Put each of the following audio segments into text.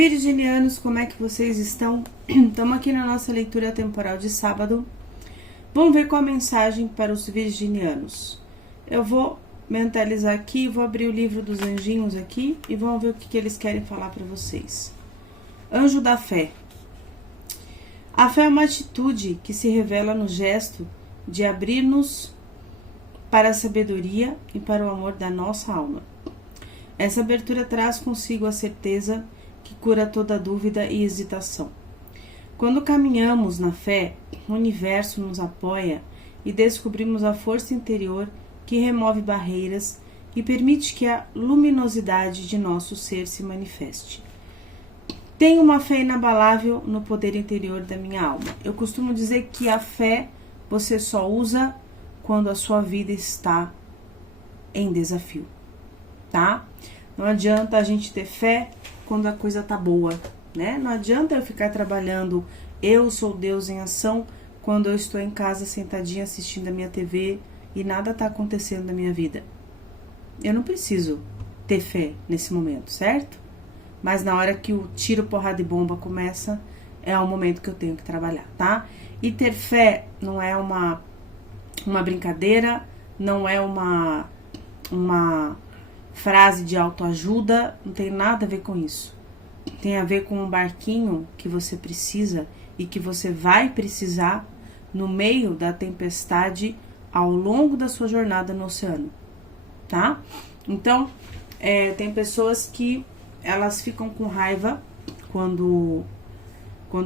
Virginianos, como é que vocês estão? Estamos aqui na nossa leitura temporal de sábado. Vamos ver qual a mensagem para os virginianos. Eu vou mentalizar aqui, vou abrir o livro dos anjinhos aqui e vamos ver o que eles querem falar para vocês. Anjo da fé. A fé é uma atitude que se revela no gesto de abrir-nos para a sabedoria e para o amor da nossa alma. Essa abertura traz consigo a certeza que cura toda dúvida e hesitação. Quando caminhamos na fé, o universo nos apoia e descobrimos a força interior que remove barreiras e permite que a luminosidade de nosso ser se manifeste. Tenho uma fé inabalável no poder interior da minha alma. Eu costumo dizer que a fé você só usa quando a sua vida está em desafio, tá? Não adianta a gente ter fé quando a coisa tá boa, né? Não adianta eu ficar trabalhando, eu sou Deus em ação, quando eu estou em casa sentadinha assistindo a minha TV e nada tá acontecendo na minha vida. Eu não preciso ter fé nesse momento, certo? Mas na hora que o tiro, porrada e bomba começa, é o momento que eu tenho que trabalhar, tá? E ter fé não é uma brincadeira, não é uma frase de autoajuda, não tem nada a ver com isso. Tem a ver com um barquinho que você precisa e que você vai precisar no meio da tempestade ao longo da sua jornada no oceano, tá? Então, tem pessoas que elas ficam com raiva quando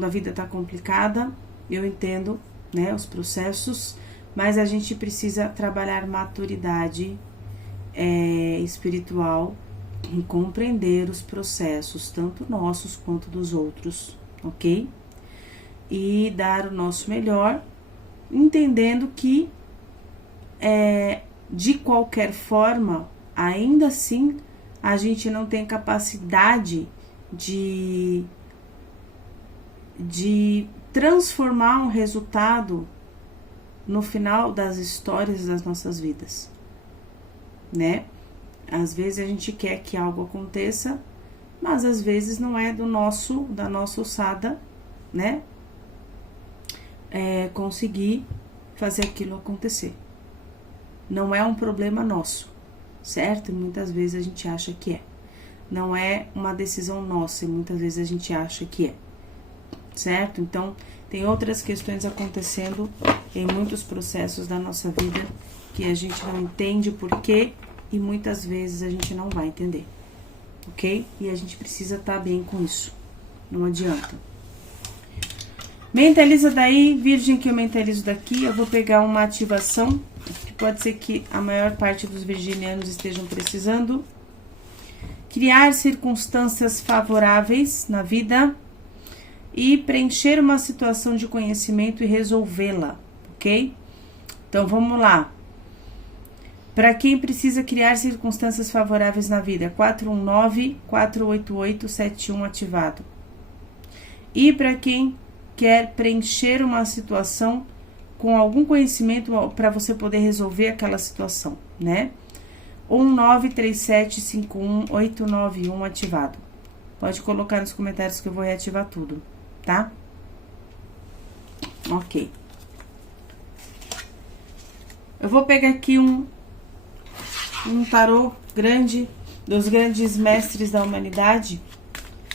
a vida tá complicada. Eu entendo, né, os processos, mas a gente precisa trabalhar maturidade espiritual em compreender os processos, tanto nossos quanto dos outros, ok? E dar o nosso melhor, entendendo que, de qualquer forma, ainda assim, a gente não tem capacidade de transformar um resultado no final das histórias das nossas vidas, né? Às vezes a gente quer que algo aconteça, mas às vezes não é da nossa ossada, né? Conseguir fazer aquilo acontecer. Não é um problema nosso, certo? E muitas vezes a gente acha que é. Não é uma decisão nossa e muitas vezes a gente acha que é, certo? Então, tem outras questões acontecendo em muitos processos da nossa vida que a gente não entende o porquê e muitas vezes a gente não vai entender, ok? E a gente precisa estar bem com isso, não adianta. Mentaliza daí, Virgem, que eu mentalizo daqui. Eu vou pegar uma ativação, que pode ser que a maior parte dos virginianos estejam precisando. Criar circunstâncias favoráveis na vida e preencher uma situação de conhecimento e resolvê-la, ok? Então, vamos lá. Para quem precisa criar circunstâncias favoráveis na vida, 419-488-71 ativado. E para quem quer preencher uma situação com algum conhecimento para você poder resolver aquela situação, né? 193751-891 ativado. Pode colocar nos comentários que eu vou reativar tudo, tá? Ok. Eu vou pegar aqui um tarô grande, dos grandes mestres da humanidade.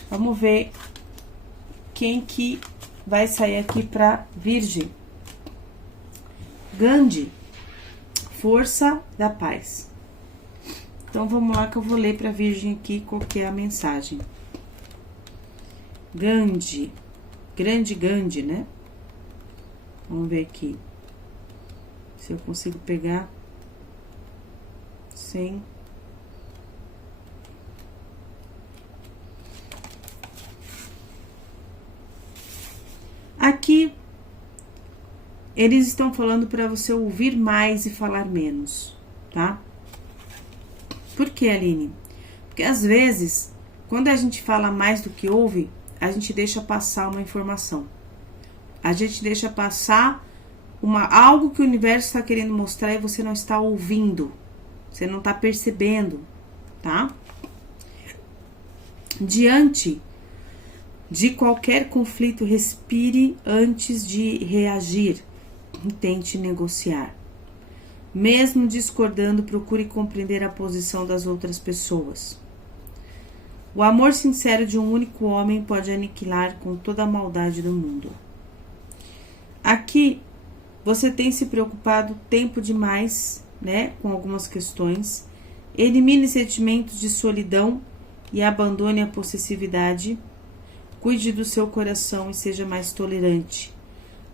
Vamos ver quem que vai sair aqui para Virgem. Gandhi, força da paz. Então, vamos lá que eu vou ler para Virgem aqui qual que é a mensagem. Gandhi, grande Gandhi, né? Vamos ver aqui se eu consigo pegar sem... Aqui, eles estão falando para você ouvir mais e falar menos, tá? Por que, Aline? Porque às vezes, quando a gente fala mais do que ouve, a gente deixa passar uma informação. A gente deixa passar algo que o universo está querendo mostrar e você não está ouvindo. Você não está percebendo, tá? Diante De qualquer conflito, respire antes de reagir e tente negociar. Mesmo discordando, procure compreender a posição das outras pessoas. O amor sincero de um único homem pode aniquilar com toda a maldade do mundo. Aqui, você tem se preocupado tempo demais, né, com algumas questões. Elimine sentimentos de solidão e abandone a possessividade. Cuide do seu coração e seja mais tolerante.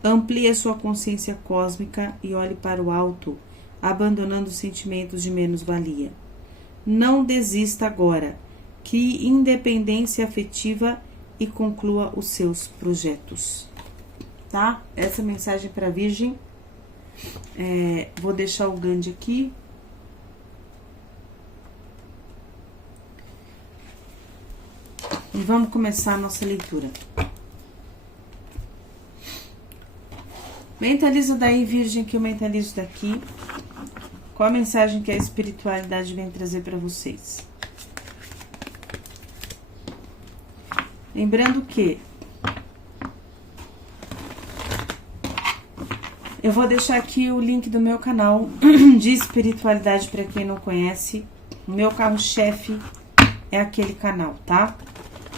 Amplie a sua consciência cósmica e olhe para o alto, abandonando os sentimentos de menos-valia. Não desista agora. Crie independência afetiva e conclua os seus projetos. Tá? Essa mensagem para a Virgem. Vou deixar o Gandhi aqui. E vamos começar a nossa leitura. Mentaliza daí, Virgem, que eu mentalizo daqui. Qual a mensagem que a espiritualidade vem trazer para vocês? Lembrando que eu vou deixar aqui o link do meu canal de espiritualidade para quem não conhece. O meu carro-chefe é aquele canal, tá?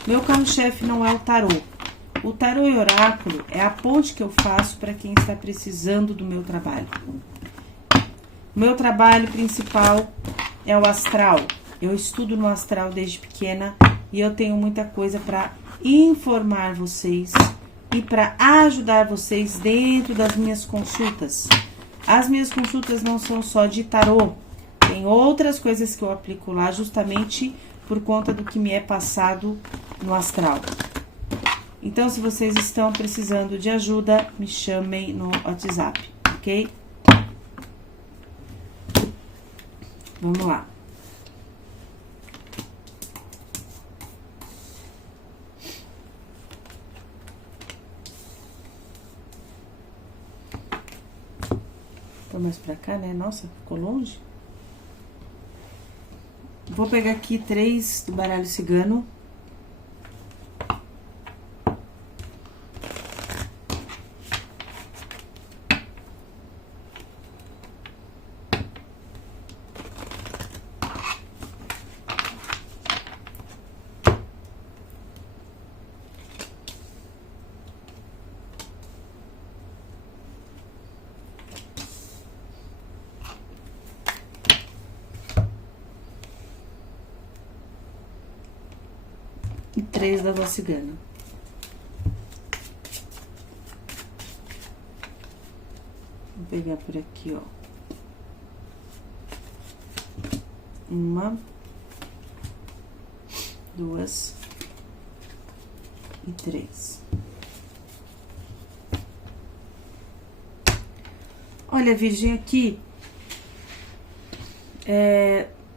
Meu carro-chefe não é o tarô. O tarô e oráculo é a ponte que eu faço para quem está precisando do meu trabalho. Meu trabalho principal é o astral. Eu estudo no astral desde pequena e eu tenho muita coisa para informar vocês e para ajudar vocês dentro das minhas consultas. As minhas consultas não são só de tarô. Tem outras coisas que eu aplico lá justamente por conta do que me é passado no astral. Então, se vocês estão precisando de ajuda, me chamem no WhatsApp, ok? Vamos lá. Tô mais pra cá, né? Nossa, ficou longe. Vou pegar aqui 3 do baralho cigano. E 3 da lua cigana. Vou pegar por aqui, ó. 1, 2 e 3. Olha, Virgem, aqui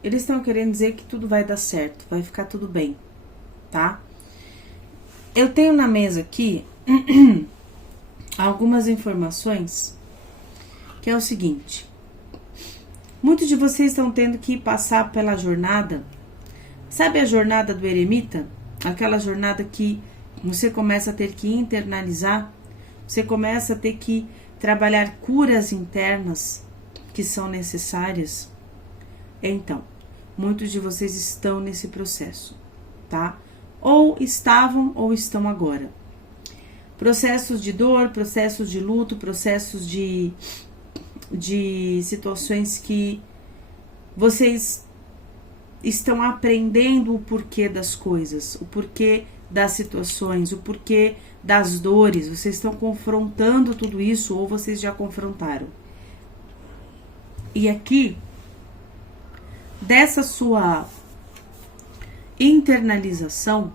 eles estão querendo dizer que tudo vai dar certo, vai ficar tudo bem, tá? Eu tenho na mesa aqui algumas informações, que é o seguinte: muitos de vocês estão tendo que passar pela jornada. Sabe a jornada do eremita? Aquela jornada que você começa a ter que internalizar, você começa a ter que trabalhar curas internas que são necessárias. Então, muitos de vocês estão nesse processo, tá? Ou estavam ou estão agora. Processos de dor, processos de luto, processos de situações que vocês estão aprendendo o porquê das coisas, o porquê das situações, o porquê das dores. Vocês estão confrontando tudo isso ou vocês já confrontaram. E aqui, dessa sua internalização,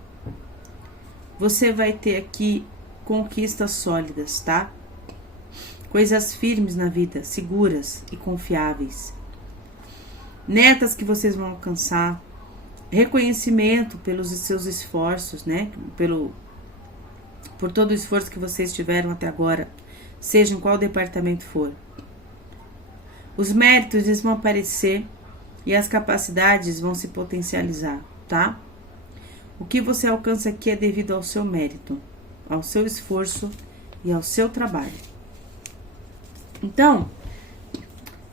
você vai ter aqui conquistas sólidas, tá? Coisas firmes na vida, seguras e confiáveis. Metas que vocês vão alcançar, reconhecimento pelos seus esforços, né? Por todo o esforço que vocês tiveram até agora, seja em qual departamento for. Os méritos eles vão aparecer e as capacidades vão se potencializar, tá? O que você alcança aqui é devido ao seu mérito, ao seu esforço e ao seu trabalho. Então,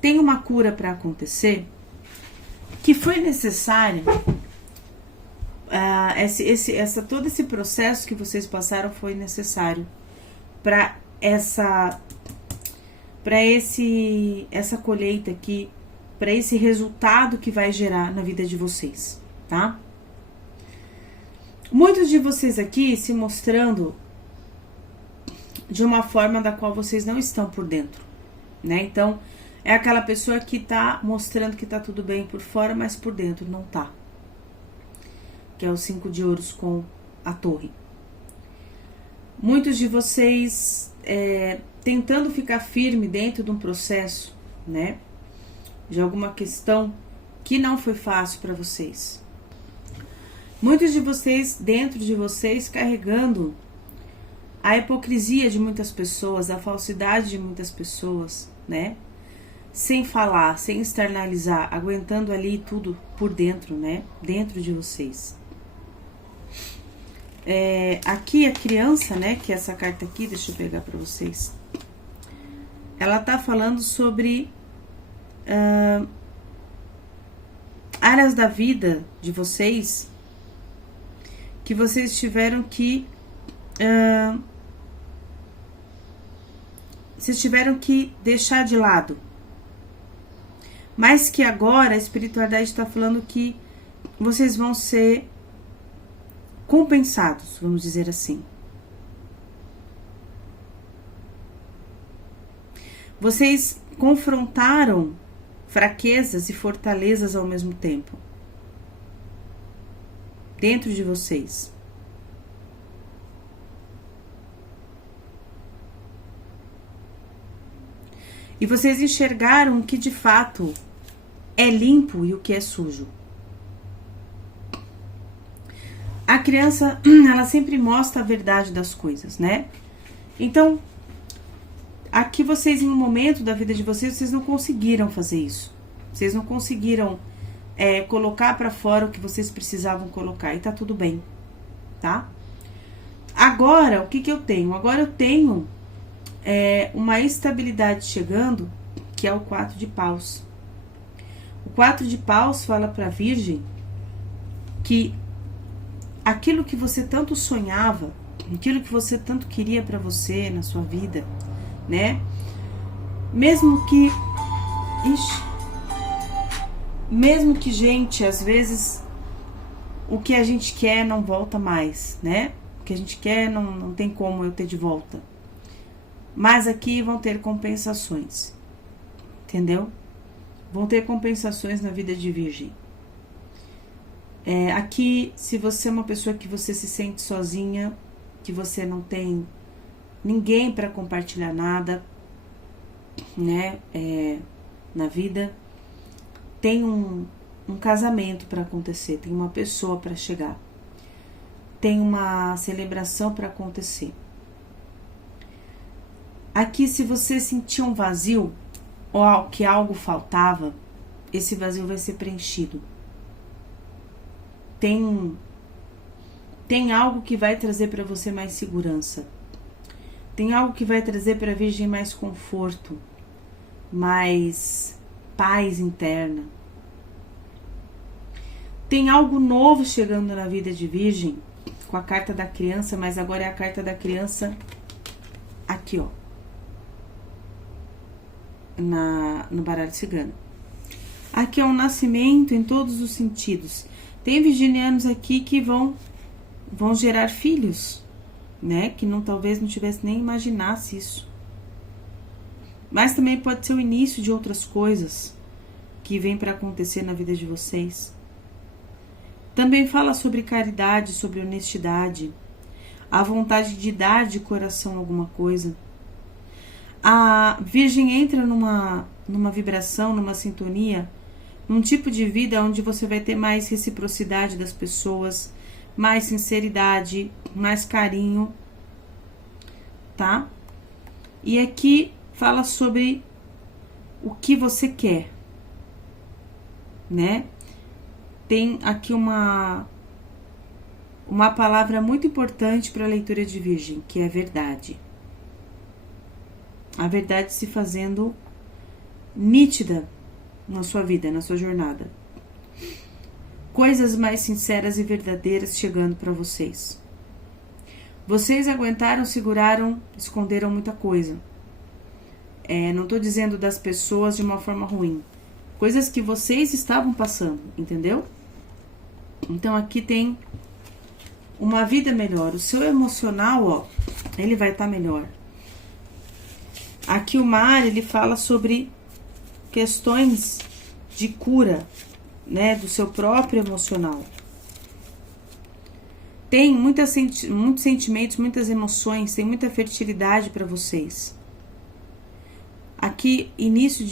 tem uma cura para acontecer que foi necessário. Todo esse processo que vocês passaram foi necessário para essa colheita aqui, para esse resultado que vai gerar na vida de vocês, tá? Muitos de vocês aqui se mostrando de uma forma da qual vocês não estão por dentro, né? Então, é aquela pessoa que tá mostrando que tá tudo bem por fora, mas por dentro não tá. Que é o 5 de ouros com a torre. Muitos de vocês tentando ficar firme dentro de um processo, né? De alguma questão que não foi fácil para vocês. Muitos de vocês, dentro de vocês, carregando a hipocrisia de muitas pessoas, a falsidade de muitas pessoas, né? Sem falar, sem externalizar, aguentando ali tudo por dentro, né? Dentro de vocês. Aqui a criança, né? Que é essa carta aqui, deixa eu pegar para vocês. Ela tá falando sobre áreas da vida de vocês que vocês tiveram que deixar de lado, mas que agora a espiritualidade está falando que vocês vão ser compensados, vamos dizer assim. Vocês confrontaram fraquezas e fortalezas ao mesmo tempo dentro de vocês. E vocês enxergaram o que de fato é limpo e o que é sujo. A criança, ela sempre mostra a verdade das coisas, né? Então, aqui vocês, em um momento da vida de vocês, vocês não conseguiram fazer isso. Vocês não conseguiram colocar pra fora o que vocês precisavam colocar. E tá tudo bem, tá? Agora, o que eu tenho? Agora eu tenho uma estabilidade chegando, que é o 4 de paus. O 4 de paus fala pra Virgem que aquilo que você tanto sonhava, aquilo que você tanto queria pra você na sua vida, né? Mesmo que, gente, às vezes o que a gente quer não volta mais, né? O que a gente quer não tem como eu ter de volta. Mas aqui vão ter compensações, entendeu? Vão ter compensações na vida de Virgem. Aqui, se você é uma pessoa que você se sente sozinha, que você não tem ninguém para compartilhar nada, né, na vida, tem um casamento para acontecer, tem uma pessoa para chegar, tem uma celebração para acontecer. Aqui, se você sentir um vazio ou que algo faltava, esse vazio vai ser preenchido. Tem algo que vai trazer para você mais segurança. Tem algo que vai trazer para a Virgem mais conforto, mais paz interna. Tem algo novo chegando na vida de Virgem, com a carta da criança, mas agora é a carta da criança aqui, ó. No baralho cigano. Aqui é um nascimento em todos os sentidos. Tem virginianos aqui que vão gerar filhos, né? Que talvez não tivesse nem imaginasse isso. Mas também pode ser o início de outras coisas que vem para acontecer na vida de vocês. Também fala sobre caridade, sobre honestidade, a vontade de dar de coração alguma coisa. A Virgem entra numa vibração, numa sintonia, num tipo de vida onde você vai ter mais reciprocidade das pessoas, mais sinceridade, mais carinho, tá? E aqui fala sobre o que você quer, né? Tem aqui uma uma palavra muito importante para a leitura de Virgem, que é verdade. A verdade se fazendo nítida na sua vida, na sua jornada. Coisas mais sinceras e verdadeiras chegando para vocês. Vocês aguentaram, seguraram, esconderam muita coisa. Não estou dizendo das pessoas de uma forma ruim. Coisas que vocês estavam passando, entendeu? Então aqui tem uma vida melhor. O seu emocional, ó, ele vai estar melhor. Aqui o mar, ele fala sobre questões de cura, né, do seu próprio emocional. Tem muitos sentimentos, muitas emoções, tem muita fertilidade para vocês. Aqui, início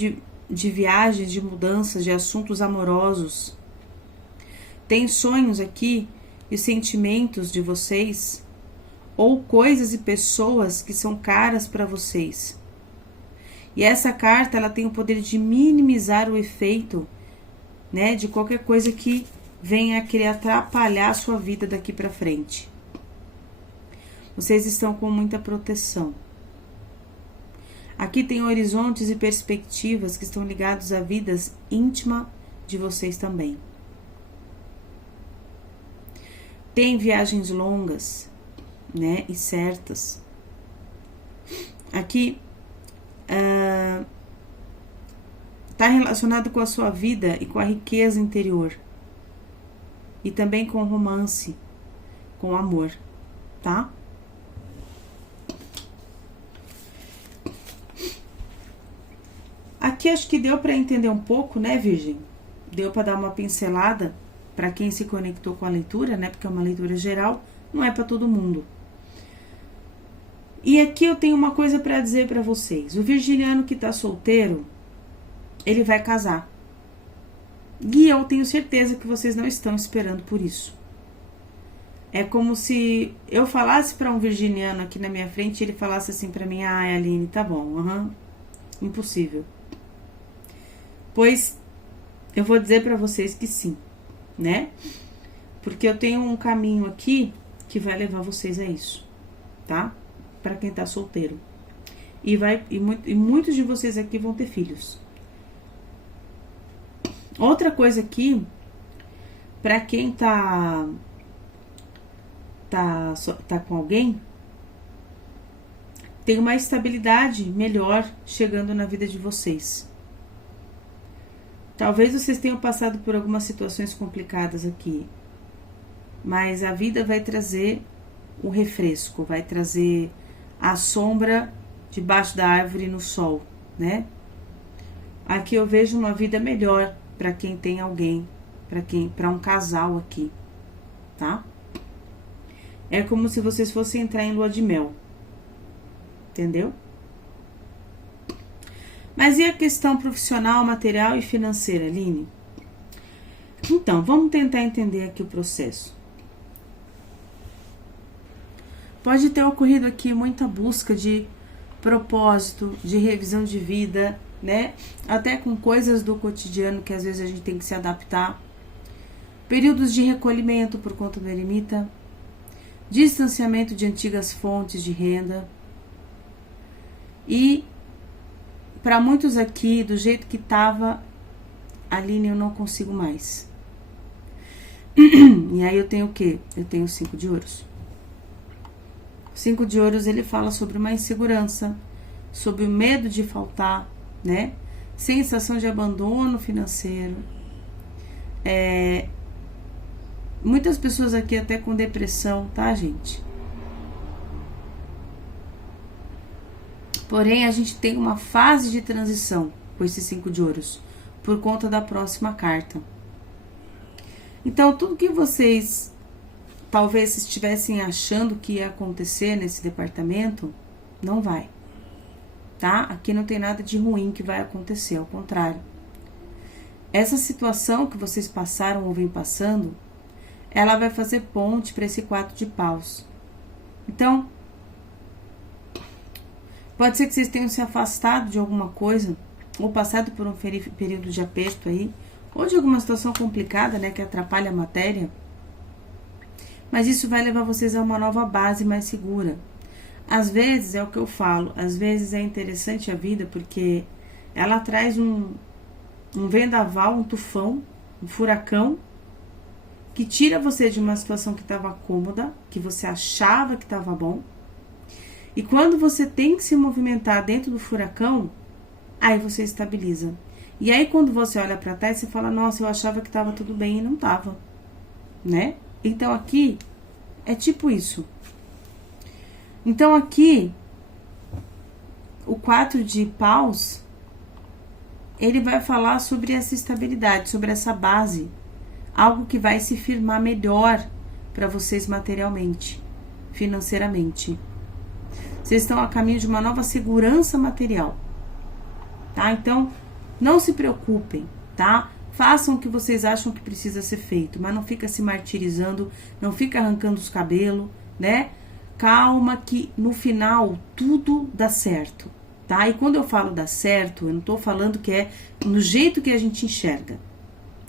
de viagens, de mudanças, de assuntos amorosos. Tem sonhos aqui e sentimentos de vocês, ou coisas e pessoas que são caras para vocês. E essa carta, ela tem o poder de minimizar o efeito, né, de qualquer coisa que venha a querer atrapalhar a sua vida daqui para frente. Vocês estão com muita proteção. Aqui tem horizontes e perspectivas que estão ligados à vida íntima de vocês também. Tem viagens longas, né, e certas. Aqui está relacionado com a sua vida e com a riqueza interior. E também com romance, com amor, tá? Aqui acho que deu para entender um pouco, né, Virgem? Deu para dar uma pincelada para quem se conectou com a leitura, né? Porque é uma leitura geral, não é para todo mundo. E aqui eu tenho uma coisa para dizer para vocês. O virginiano que tá solteiro, ele vai casar. E eu tenho certeza que vocês não estão esperando por isso. É como se eu falasse para um virginiano aqui na minha frente e ele falasse assim para mim: ah, Aline, tá bom, impossível. Pois eu vou dizer para vocês que sim, né? Porque eu tenho um caminho aqui que vai levar vocês a isso, tá? Para quem tá solteiro. E muitos de vocês aqui vão ter filhos. Outra coisa aqui, para quem tá com alguém, tem uma estabilidade melhor chegando na vida de vocês. Talvez vocês tenham passado por algumas situações complicadas aqui, mas a vida vai trazer o refresco, vai trazer a sombra debaixo da árvore no sol, né? Aqui eu vejo uma vida melhor para quem tem alguém, para um casal aqui, tá? É como se vocês fossem entrar em lua de mel, entendeu? Mas e a questão profissional, material e financeira, Aline? Então, vamos tentar entender aqui o processo. Pode ter ocorrido aqui muita busca de propósito, de revisão de vida, né? Até com coisas do cotidiano que às vezes a gente tem que se adaptar. Períodos de recolhimento por conta do eremita. Distanciamento de antigas fontes de renda. E para muitos aqui, do jeito que tava, Aline, eu não consigo mais. E aí eu tenho o quê? Eu tenho o 5 de ouros. O 5 de ouros, ele fala sobre uma insegurança, sobre o medo de faltar, né? Sensação de abandono financeiro. Muitas pessoas aqui até com depressão, tá, gente? Porém, a gente tem uma fase de transição com esse 5 de ouros, por conta da próxima carta. Então, tudo que vocês talvez estivessem achando que ia acontecer nesse departamento, não vai, tá? Aqui não tem nada de ruim que vai acontecer, ao contrário. Essa situação que vocês passaram ou vem passando, ela vai fazer ponte para esse 4 de paus. Então, pode ser que vocês tenham se afastado de alguma coisa, ou passado por um período de aperto aí, ou de alguma situação complicada, né, que atrapalha a matéria. mas isso vai levar vocês a uma nova base mais segura. Às vezes, é o que eu falo, às vezes é interessante a vida porque ela traz um vendaval, um tufão, um furacão, que tira você de uma situação que estava cômoda, que você achava que estava bom. E quando você tem que se movimentar dentro do furacão, aí você estabiliza. E aí quando você olha para trás, você fala, nossa, eu achava que estava tudo bem e não estava, né? Então aqui é tipo isso. Então aqui, o 4 de paus, ele vai falar sobre essa estabilidade, sobre essa base. Algo que vai se firmar melhor para vocês materialmente, financeiramente. Vocês estão a caminho de uma nova segurança material, tá? Então, não se preocupem, tá? Façam o que vocês acham que precisa ser feito, mas não fica se martirizando, não fica arrancando os cabelos, né? Calma que no final tudo dá certo, tá? E quando eu falo dá certo, eu não tô falando que é no jeito que a gente enxerga.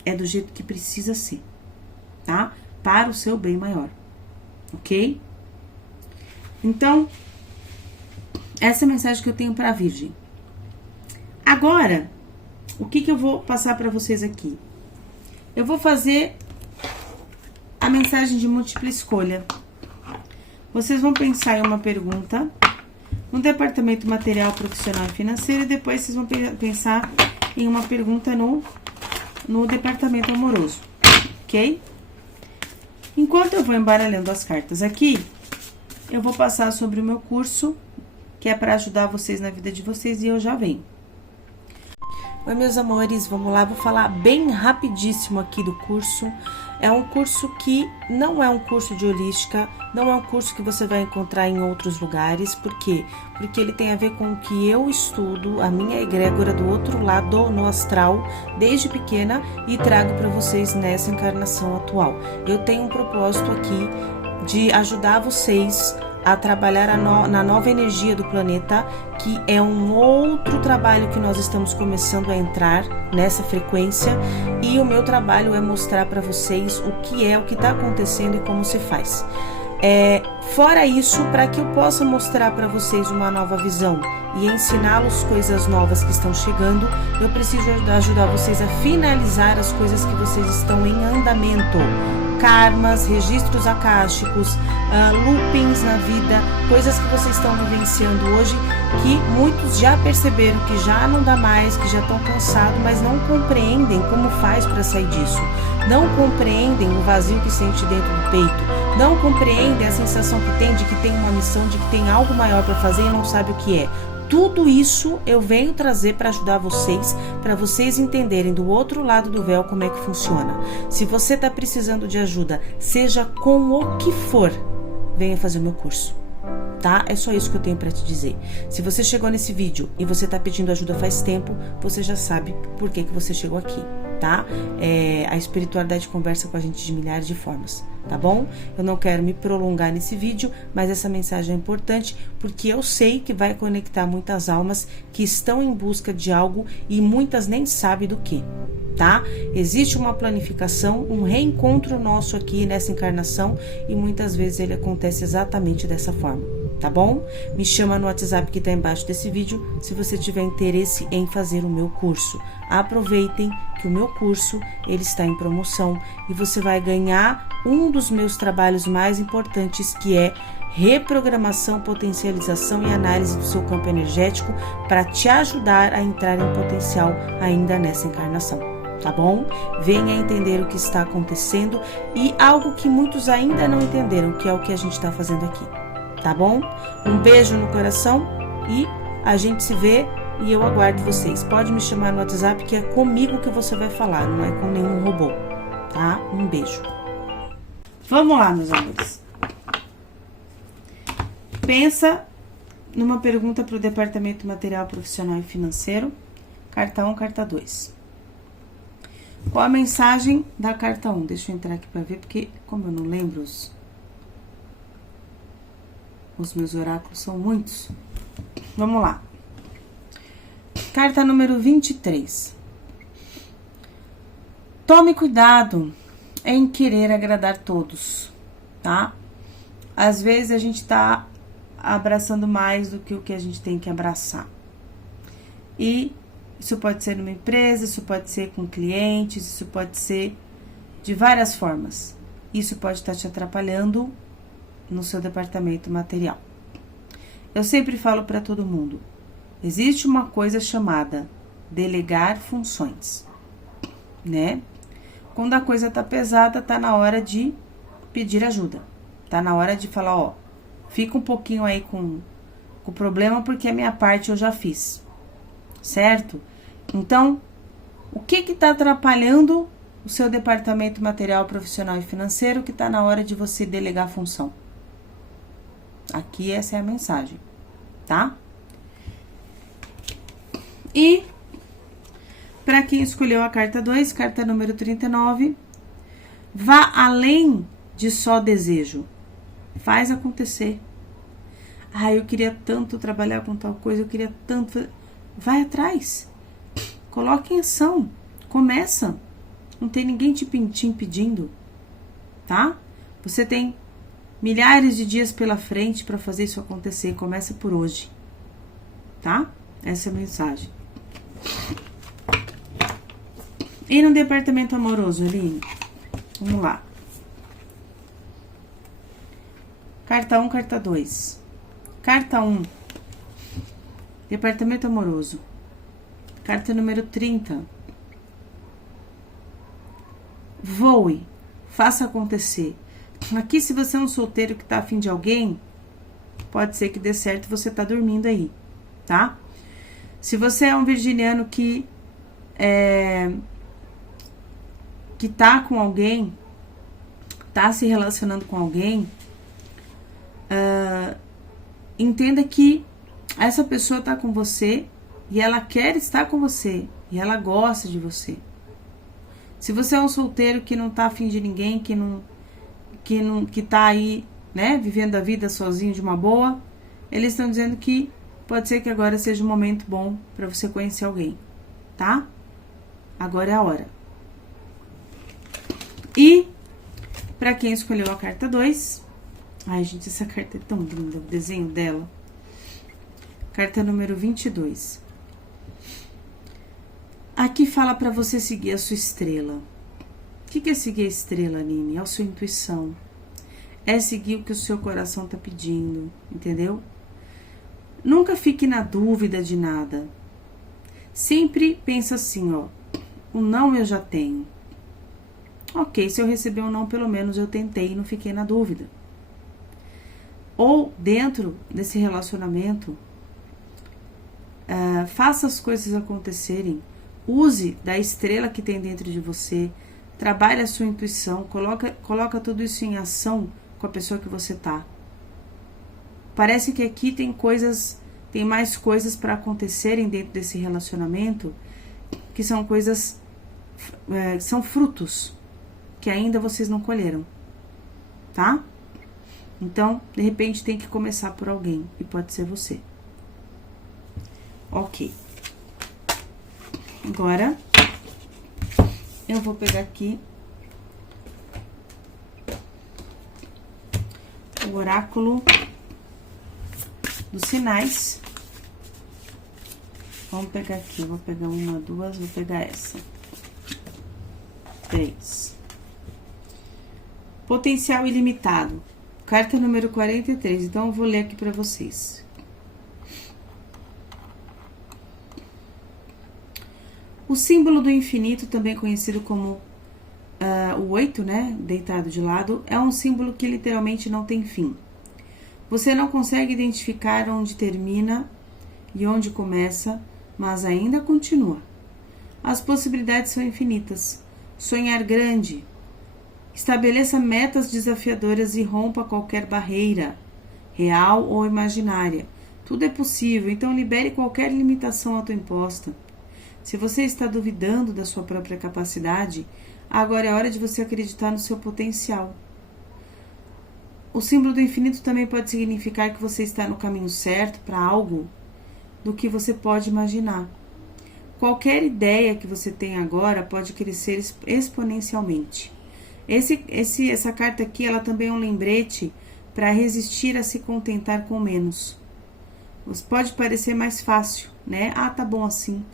É do jeito que precisa ser, tá? Para o seu bem maior, ok? Então, essa é a mensagem que eu tenho para a Virgem. Agora, o que eu vou passar para vocês aqui? Eu vou fazer a mensagem de múltipla escolha. Vocês vão pensar em uma pergunta no departamento material, profissional e financeiro, e depois vocês vão pensar em uma pergunta no departamento amoroso, ok? Enquanto eu vou embaralhando as cartas aqui, eu vou passar sobre o meu curso, que é para ajudar vocês na vida de vocês, e eu já venho. Oi, meus amores, vamos lá, vou falar bem rapidíssimo aqui do curso. É um curso que não é um curso de holística, não é um curso que você vai encontrar em outros lugares. Por quê? Porque ele tem a ver com o que eu estudo, a minha egrégora do outro lado, no astral, desde pequena, e trago para vocês nessa encarnação atual. Eu tenho um propósito aqui de ajudar vocês a trabalhar na nova energia do planeta, que é um outro trabalho que nós estamos começando a entrar nessa frequência, e o meu trabalho é mostrar para vocês o que está acontecendo e como se faz. Fora isso, para que eu possa mostrar para vocês uma nova visão e ensiná-los coisas novas que estão chegando, eu preciso ajudar vocês a finalizar as coisas que vocês estão em andamento. Karmas, registros akáshicos, loopings na vida, coisas que vocês estão vivenciando hoje, que muitos já perceberam que já não dá mais, que já estão cansados, mas não compreendem como faz para sair disso. Não compreendem o vazio que sente dentro do peito. Não compreendem a sensação que tem de que tem uma missão, de que tem algo maior para fazer e não sabe o que é. Tudo isso eu venho trazer para ajudar vocês, para vocês entenderem do outro lado do véu como é que funciona. Se você está precisando de ajuda, seja com o que for, venha fazer o meu curso, tá? É só isso que eu tenho para te dizer. Se você chegou nesse vídeo e você está pedindo ajuda faz tempo, você já sabe por que você chegou aqui, tá? A espiritualidade conversa com a gente de milhares de formas, tá bom? Eu não quero me prolongar nesse vídeo, mas essa mensagem é importante porque eu sei que vai conectar muitas almas que estão em busca de algo e muitas nem sabem do que, tá? Existe uma planificação, um reencontro nosso aqui nessa encarnação e muitas vezes ele acontece exatamente dessa forma, tá bom? Me chama no WhatsApp que tá embaixo desse vídeo se você tiver interesse em fazer o meu curso. Aproveitem que o meu curso ele está em promoção e você vai ganhar um dos meus trabalhos mais importantes, que é reprogramação, potencialização e análise do seu campo energético para te ajudar a entrar em potencial ainda nessa encarnação, tá bom? Venha entender o que está acontecendo e algo que muitos ainda não entenderam, que é o que a gente está fazendo aqui, tá bom? Um beijo no coração e a gente se vê. E eu aguardo vocês. Pode me chamar no WhatsApp que é comigo que você vai falar, não é com nenhum robô, tá? Um beijo. Vamos lá, meus amores. Pensa numa pergunta para o departamento material, profissional e financeiro. Carta 1, carta 2. Qual a mensagem da carta 1? Deixa eu entrar aqui para ver, porque como eu não lembro, os meus oráculos são muitos. Vamos lá. Carta número 23. Tome cuidado em querer agradar todos. tá? Às vezes a gente tá abraçando mais do que o que a gente tem que abraçar. E isso pode ser numa empresa, isso pode ser com clientes, isso pode ser de várias formas. Isso pode estar te atrapalhando no seu departamento material. Eu sempre falo para todo mundo, existe uma coisa chamada delegar funções, né? Quando a coisa tá pesada, tá na hora de pedir ajuda. Tá na hora de falar, ó, fica um pouquinho aí com o problema porque a minha parte eu já fiz, certo? Então, o que tá atrapalhando o seu departamento material, profissional e financeiro que tá na hora de você delegar a função? Aqui essa é a mensagem, tá? E para quem escolheu a carta 2, carta número 39, vá além de só desejo. Faz acontecer. Ah, eu queria tanto trabalhar com tal coisa, eu queria tanto... Vai atrás. Coloque em ação. Começa. Não tem ninguém te impedindo, tá? Você tem milhares de dias pela frente para fazer isso acontecer. Começa por hoje, tá? Essa é a mensagem. E no departamento amoroso, Aline? Vamos lá. Carta 1, carta 2. Carta 1. Departamento amoroso. Carta número 30. Voe. Faça acontecer. Aqui, se você é um solteiro que tá afim de alguém, pode ser que dê certo, você tá dormindo aí, tá? Se você é um virginiano que tá com alguém, tá se relacionando com alguém, entenda que essa pessoa tá com você e ela quer estar com você e ela gosta de você. Se você é um solteiro que não tá afim de ninguém, que tá aí, né, vivendo a vida sozinho de uma boa, eles estão dizendo que pode ser que agora seja um momento bom para você conhecer alguém, tá? Agora é a hora. E para quem escolheu a carta 2, ai, gente, essa carta é tão linda, o desenho dela. Carta número 22. Aqui fala para você seguir a sua estrela. O que é seguir a estrela, Aline? É a sua intuição. É seguir o que o seu coração tá pedindo, entendeu? Nunca fique na dúvida de nada. Sempre pensa assim, ó. O não eu já tenho. Ok, se eu receber um não, pelo menos eu tentei e não fiquei na dúvida. Ou dentro desse relacionamento, faça as coisas acontecerem. Use da estrela que tem dentro de você. Trabalhe a sua intuição. Coloca tudo isso em ação com a pessoa que você tá. Parece que aqui tem mais coisas para acontecerem dentro desse relacionamento, que são coisas, são frutos que ainda vocês não colheram, tá? Então, de repente, tem que começar por alguém, e pode ser você. Ok. Agora, eu vou pegar aqui o oráculo dos sinais. Vamos pegar aqui, eu vou pegar uma, duas, vou pegar essa. 3. Potencial ilimitado. Carta número 43, então eu vou ler aqui para vocês. O símbolo do infinito, também conhecido como o 8, né, deitado de lado, é um símbolo que literalmente não tem fim. Você não consegue identificar onde termina e onde começa, mas ainda continua. As possibilidades são infinitas. Sonhar grande. Estabeleça metas desafiadoras e rompa qualquer barreira, real ou imaginária. Tudo é possível, então libere qualquer limitação autoimposta. Se você está duvidando da sua própria capacidade, agora é hora de você acreditar no seu potencial. O símbolo do infinito também pode significar que você está no caminho certo para algo do que você pode imaginar. Qualquer ideia que você tenha agora pode crescer exponencialmente. Essa carta aqui, ela também é um lembrete para resistir a se contentar com menos. Pode parecer mais fácil, né? Ah, tá bom assim.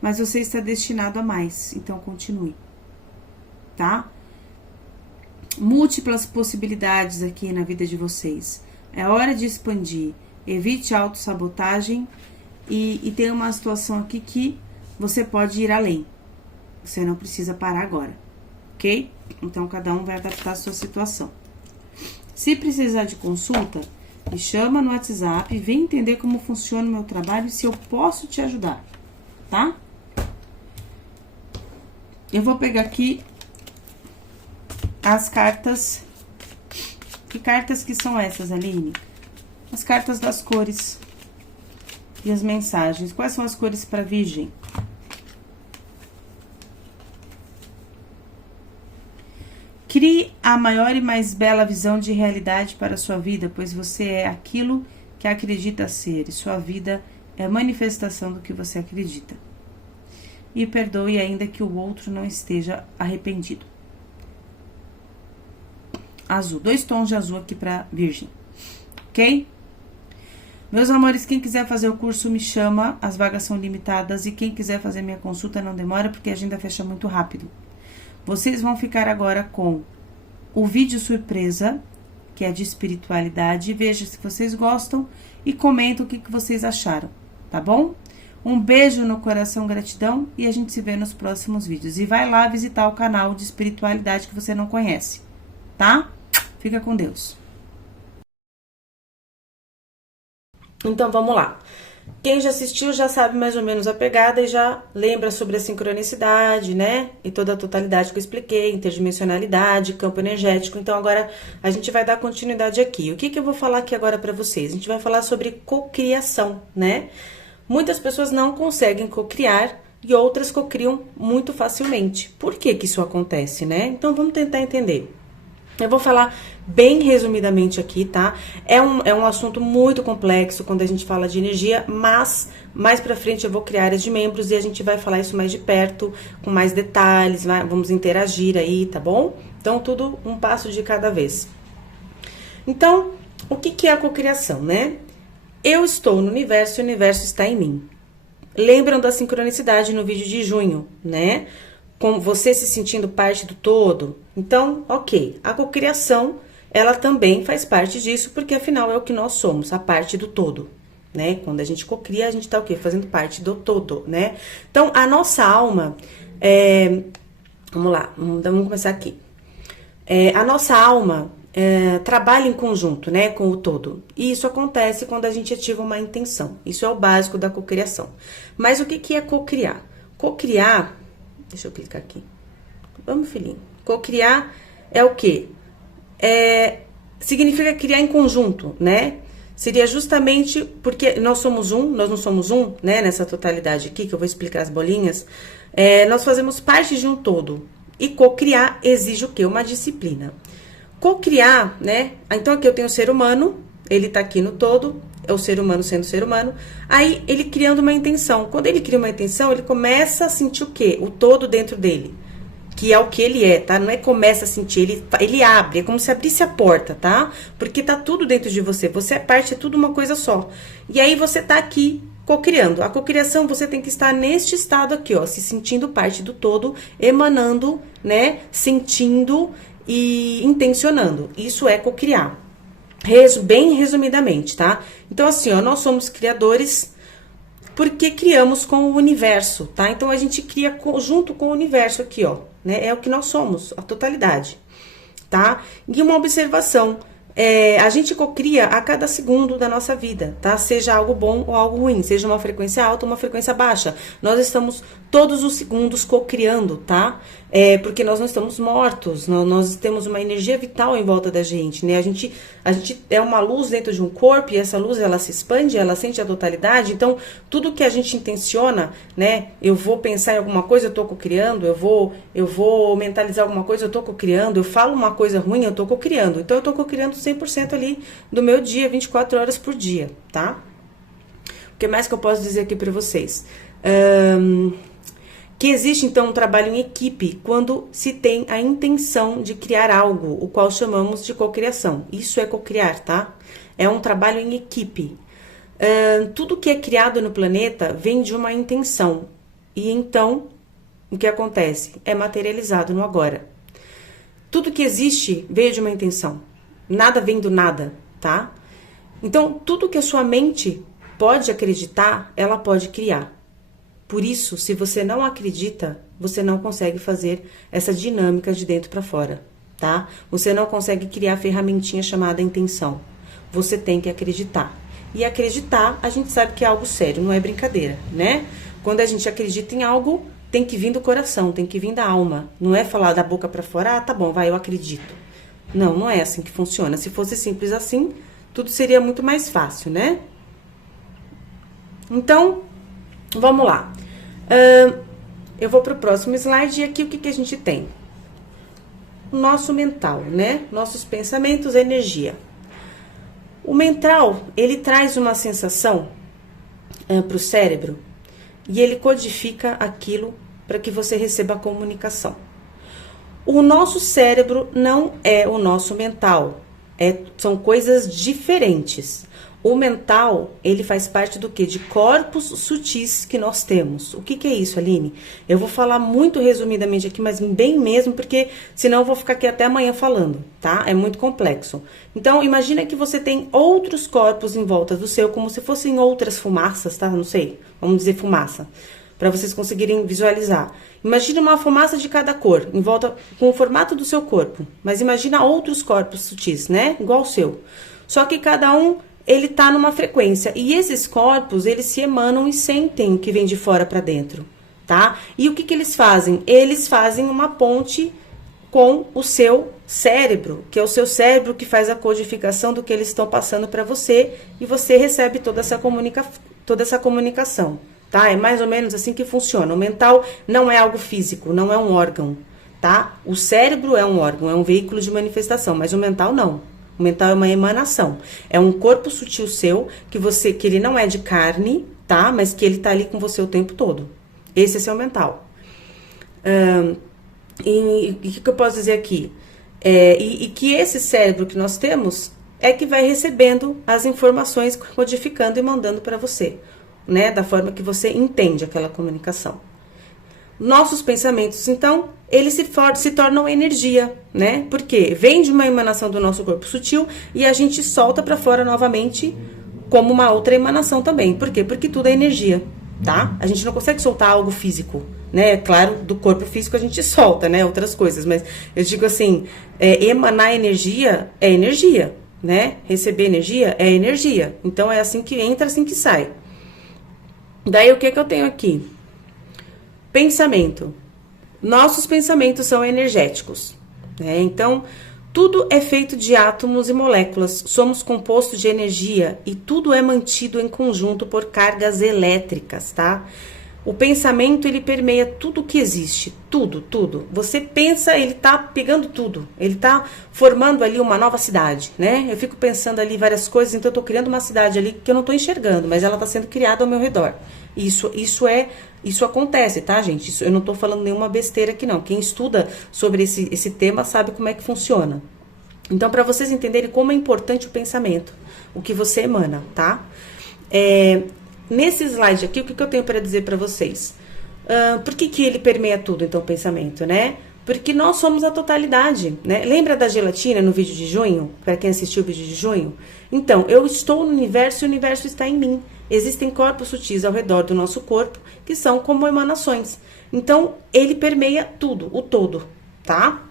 Mas você está destinado a mais, então continue, tá? Múltiplas possibilidades aqui na vida de vocês. É hora de expandir. Evite a autossabotagem e tem uma situação aqui que você pode ir além. Você não precisa parar agora, ok? Então, cada um vai adaptar a sua situação. Se precisar de consulta, me chama no WhatsApp, vem entender como funciona o meu trabalho e se eu posso te ajudar, tá? Eu vou pegar aqui as cartas. Que cartas que são essas, Aline? As cartas das cores e as mensagens. Quais são as cores para Virgem? Crie a maior e mais bela visão de realidade para a sua vida, pois você é aquilo que acredita ser, e sua vida é a manifestação do que você acredita. E perdoe ainda que o outro não esteja arrependido. Azul, 2 tons de azul aqui para Virgem, ok? Meus amores, quem quiser fazer o curso me chama, as vagas são limitadas e quem quiser fazer minha consulta não demora porque a agenda fecha muito rápido. Vocês vão ficar agora com o vídeo surpresa, que é de espiritualidade. Veja se vocês gostam e comenta o que vocês acharam, tá bom? Um beijo no coração, gratidão, e a gente se vê nos próximos vídeos. E vai lá visitar o canal de espiritualidade que você não conhece, tá? Fica com Deus. Então, vamos lá. Quem já assistiu já sabe mais ou menos a pegada e já lembra sobre a sincronicidade, né? E toda a totalidade que eu expliquei, interdimensionalidade, campo energético. Então, agora a gente vai dar continuidade aqui. O que eu vou falar aqui agora para vocês? A gente vai falar sobre cocriação, né? Muitas pessoas não conseguem cocriar e outras cocriam muito facilmente. Por que isso acontece, né? Então, vamos tentar entender. Eu vou falar bem resumidamente aqui, tá? É um assunto muito complexo quando a gente fala de energia, mas mais pra frente eu vou criar áreas de membros e a gente vai falar isso mais de perto, com mais detalhes, vamos interagir aí, tá bom? Então, tudo um passo de cada vez. Então, o que é a cocriação, né? Eu estou no universo e o universo está em mim. Lembram da sincronicidade no vídeo de junho, né? Com você se sentindo parte do todo. Então, ok, a cocriação, ela também faz parte disso, porque afinal é o que nós somos, a parte do todo, né? Quando a gente cocria, a gente tá o quê? Fazendo parte do todo, né? Então, a nossa alma, vamos lá, vamos começar aqui. A nossa alma trabalha em conjunto, né, com o todo. E isso acontece quando a gente ativa uma intenção. Isso é o básico da cocriação. Mas o que é cocriar? Cocriar, deixa eu clicar aqui. Vamos, filhinho. Cocriar é o quê? Significa criar em conjunto, né? Seria justamente porque nós somos um, nós não somos um, né? Nessa totalidade aqui, que eu vou explicar as bolinhas. Nós fazemos parte de um todo. E cocriar exige o quê? Uma disciplina. Cocriar, né? Então aqui eu tenho o ser humano, ele tá aqui no todo, é o ser humano sendo ser humano. Aí ele criando uma intenção. Quando ele cria uma intenção, ele começa a sentir o quê? O todo dentro dele. Que é o que ele é, tá? Não é começa a sentir, ele abre, é como se abrisse a porta, tá? Porque tá tudo dentro de você, você é parte, é tudo uma coisa só. E aí você tá aqui cocriando. A cocriação, você tem que estar neste estado aqui, ó, se sentindo parte do todo, emanando, né? Sentindo e intencionando. Isso é cocriar. Bem resumidamente, tá? Então, assim, ó, nós somos criadores porque criamos com o universo, tá? Então, a gente cria junto com o universo aqui, ó, né? É o que nós somos, a totalidade, tá? E uma observação, a gente cocria a cada segundo da nossa vida, tá? Seja algo bom ou algo ruim, seja uma frequência alta ou uma frequência baixa. Nós estamos todos os segundos cocriando, tá? Porque nós não estamos mortos, nós temos uma energia vital em volta da gente, né? A gente é uma luz dentro de um corpo e essa luz, ela se expande, ela sente a totalidade. Então, tudo que a gente intenciona, né? Eu vou pensar em alguma coisa, eu tô cocriando, eu vou mentalizar alguma coisa, eu tô cocriando, eu falo uma coisa ruim, eu tô cocriando. Então, eu tô cocriando 100% ali do meu dia, 24 horas por dia, tá? O que mais que eu posso dizer aqui pra vocês? Que existe, então, um trabalho em equipe quando se tem a intenção de criar algo, o qual chamamos de cocriação. Isso é cocriar, tá? É um trabalho em equipe. Tudo que é criado no planeta vem de uma intenção. E então, o que acontece? É materializado no agora. Tudo que existe veio de uma intenção. Nada vem do nada, tá? Então, tudo que a sua mente pode acreditar, ela pode criar. Por isso, se você não acredita, você não consegue fazer essa dinâmica de dentro para fora, tá? Você não consegue criar a ferramentinha chamada intenção. Você tem que acreditar. E acreditar, a gente sabe que é algo sério, não é brincadeira, né? Quando a gente acredita em algo, tem que vir do coração, tem que vir da alma. Não é falar da boca para fora, ah, tá bom, vai, eu acredito. Não, não é assim que funciona. Se fosse simples assim, tudo seria muito mais fácil, né? Então, vamos lá. Eu vou para o próximo slide e aqui o que a gente tem? O nosso mental, né? Nossos pensamentos, energia. O mental, ele traz uma sensação para o cérebro e ele codifica aquilo para que você receba a comunicação. O nosso cérebro não é o nosso mental, são coisas diferentes. O mental, ele faz parte do quê? De corpos sutis que nós temos. O que é isso, Aline? Eu vou falar muito resumidamente aqui, mas bem mesmo, porque senão eu vou ficar aqui até amanhã falando, tá? É muito complexo. Então, imagina que você tem outros corpos em volta do seu, como se fossem outras fumaças, tá? Não sei, vamos dizer fumaça, para vocês conseguirem visualizar. Imagina uma fumaça de cada cor, em volta, com o formato do seu corpo. Mas imagina outros corpos sutis, né? Igual o seu. Só que cada um ele tá numa frequência, e esses corpos, eles se emanam e sentem o que vem de fora para dentro, tá? E o que eles fazem? Eles fazem uma ponte com o seu cérebro, que é o seu cérebro que faz a codificação do que eles estão passando para você, e você recebe toda essa comunicação, tá? É mais ou menos assim que funciona. O mental não é algo físico, não é um órgão, tá? O cérebro é um órgão, é um veículo de manifestação, mas o mental não. O mental é uma emanação, é um corpo sutil seu, que ele não é de carne, tá? Mas que ele tá ali com você o tempo todo. Esse é seu mental. E o que eu posso dizer aqui? E que esse cérebro que nós temos é que vai recebendo as informações, codificando e mandando para você, né? Da forma que você entende aquela comunicação. Nossos pensamentos, então, eles se tornam energia, né? Porque vem de uma emanação do nosso corpo sutil e a gente solta para fora novamente como uma outra emanação também. Por quê? Porque tudo é energia, tá? A gente não consegue soltar algo físico, né? Claro, do corpo físico a gente solta, né? Outras coisas, mas eu digo assim, emanar energia é energia, né? Receber energia é energia. Então, é assim que entra, assim que sai. Daí, o que eu tenho aqui? Pensamento. Nossos pensamentos são energéticos, né? Então, tudo é feito de átomos e moléculas. Somos compostos de energia e tudo é mantido em conjunto por cargas elétricas, tá? O pensamento, ele permeia tudo que existe, tudo. Você pensa, ele tá pegando tudo, ele tá formando ali uma nova cidade, né? Eu fico pensando ali várias coisas, então eu tô criando uma cidade ali que eu não tô enxergando, mas ela tá sendo criada ao meu redor. Isso acontece, tá, gente? Eu não tô falando nenhuma besteira aqui, não. Quem estuda sobre esse tema sabe como é que funciona. Então, para vocês entenderem como é importante o pensamento, o que você emana, tá? Nesse slide aqui, o que eu tenho para dizer para vocês? Por que ele permeia tudo, então, o pensamento, né? Porque nós somos a totalidade, né? Lembra da gelatina no vídeo de junho? Para quem assistiu o vídeo de junho? Então, eu estou no universo e o universo está em mim. Existem corpos sutis ao redor do nosso corpo que são como emanações. Então, ele permeia tudo, o todo, tá?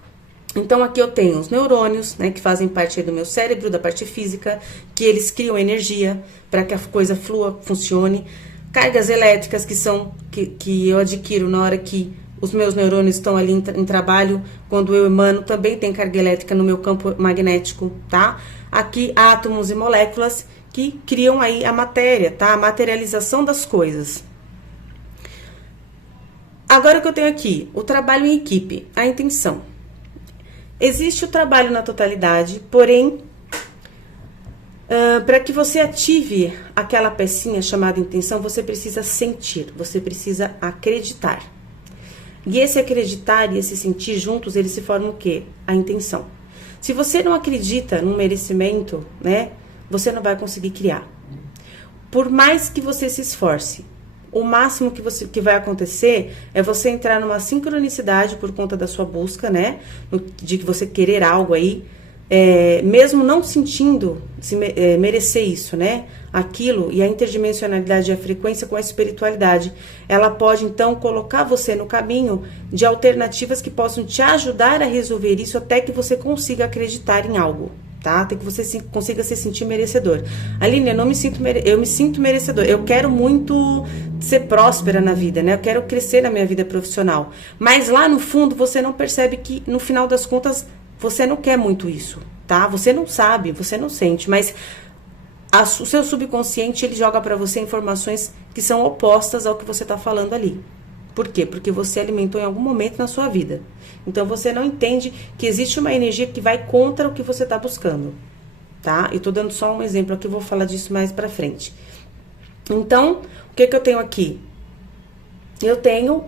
Então, aqui eu tenho os neurônios, né, que fazem parte do meu cérebro, da parte física, que eles criam energia para que a coisa flua, funcione. Cargas elétricas que eu adquiro na hora que os meus neurônios estão ali em trabalho, quando eu emano, também tem carga elétrica no meu campo magnético, tá? Aqui, átomos e moléculas que criam aí a matéria, tá? A materialização das coisas. Agora o que eu tenho aqui, o trabalho em equipe, a intenção. Existe o trabalho na totalidade, porém, para que você ative aquela pecinha chamada intenção, você precisa sentir, você precisa acreditar. E esse acreditar e esse sentir juntos, eles se formam o quê? A intenção. Se você não acredita num merecimento, né, você não vai conseguir criar. Por mais que você se esforce, o máximo que vai acontecer é você entrar numa sincronicidade por conta da sua busca, né, de que você querer algo aí, mesmo não sentindo merecer isso, né, aquilo, e a interdimensionalidade e a frequência com a espiritualidade, ela pode então colocar você no caminho de alternativas que possam te ajudar a resolver isso até que você consiga acreditar em algo, tá? Até que você consiga se sentir merecedor. Aline, eu me sinto merecedor, eu quero muito ser próspera na vida, né? Eu quero crescer na minha vida profissional, mas lá no fundo você não percebe que no final das contas você não quer muito isso, tá? Você não sabe, você não sente, mas o seu subconsciente, ele joga para você informações que são opostas ao que você está falando ali. Por quê? Porque você alimentou em algum momento na sua vida. Então, você não entende que existe uma energia que vai contra o que você está buscando, tá? Eu tô dando só um exemplo aqui, vou falar disso mais pra frente. Então, o que eu tenho aqui? Eu tenho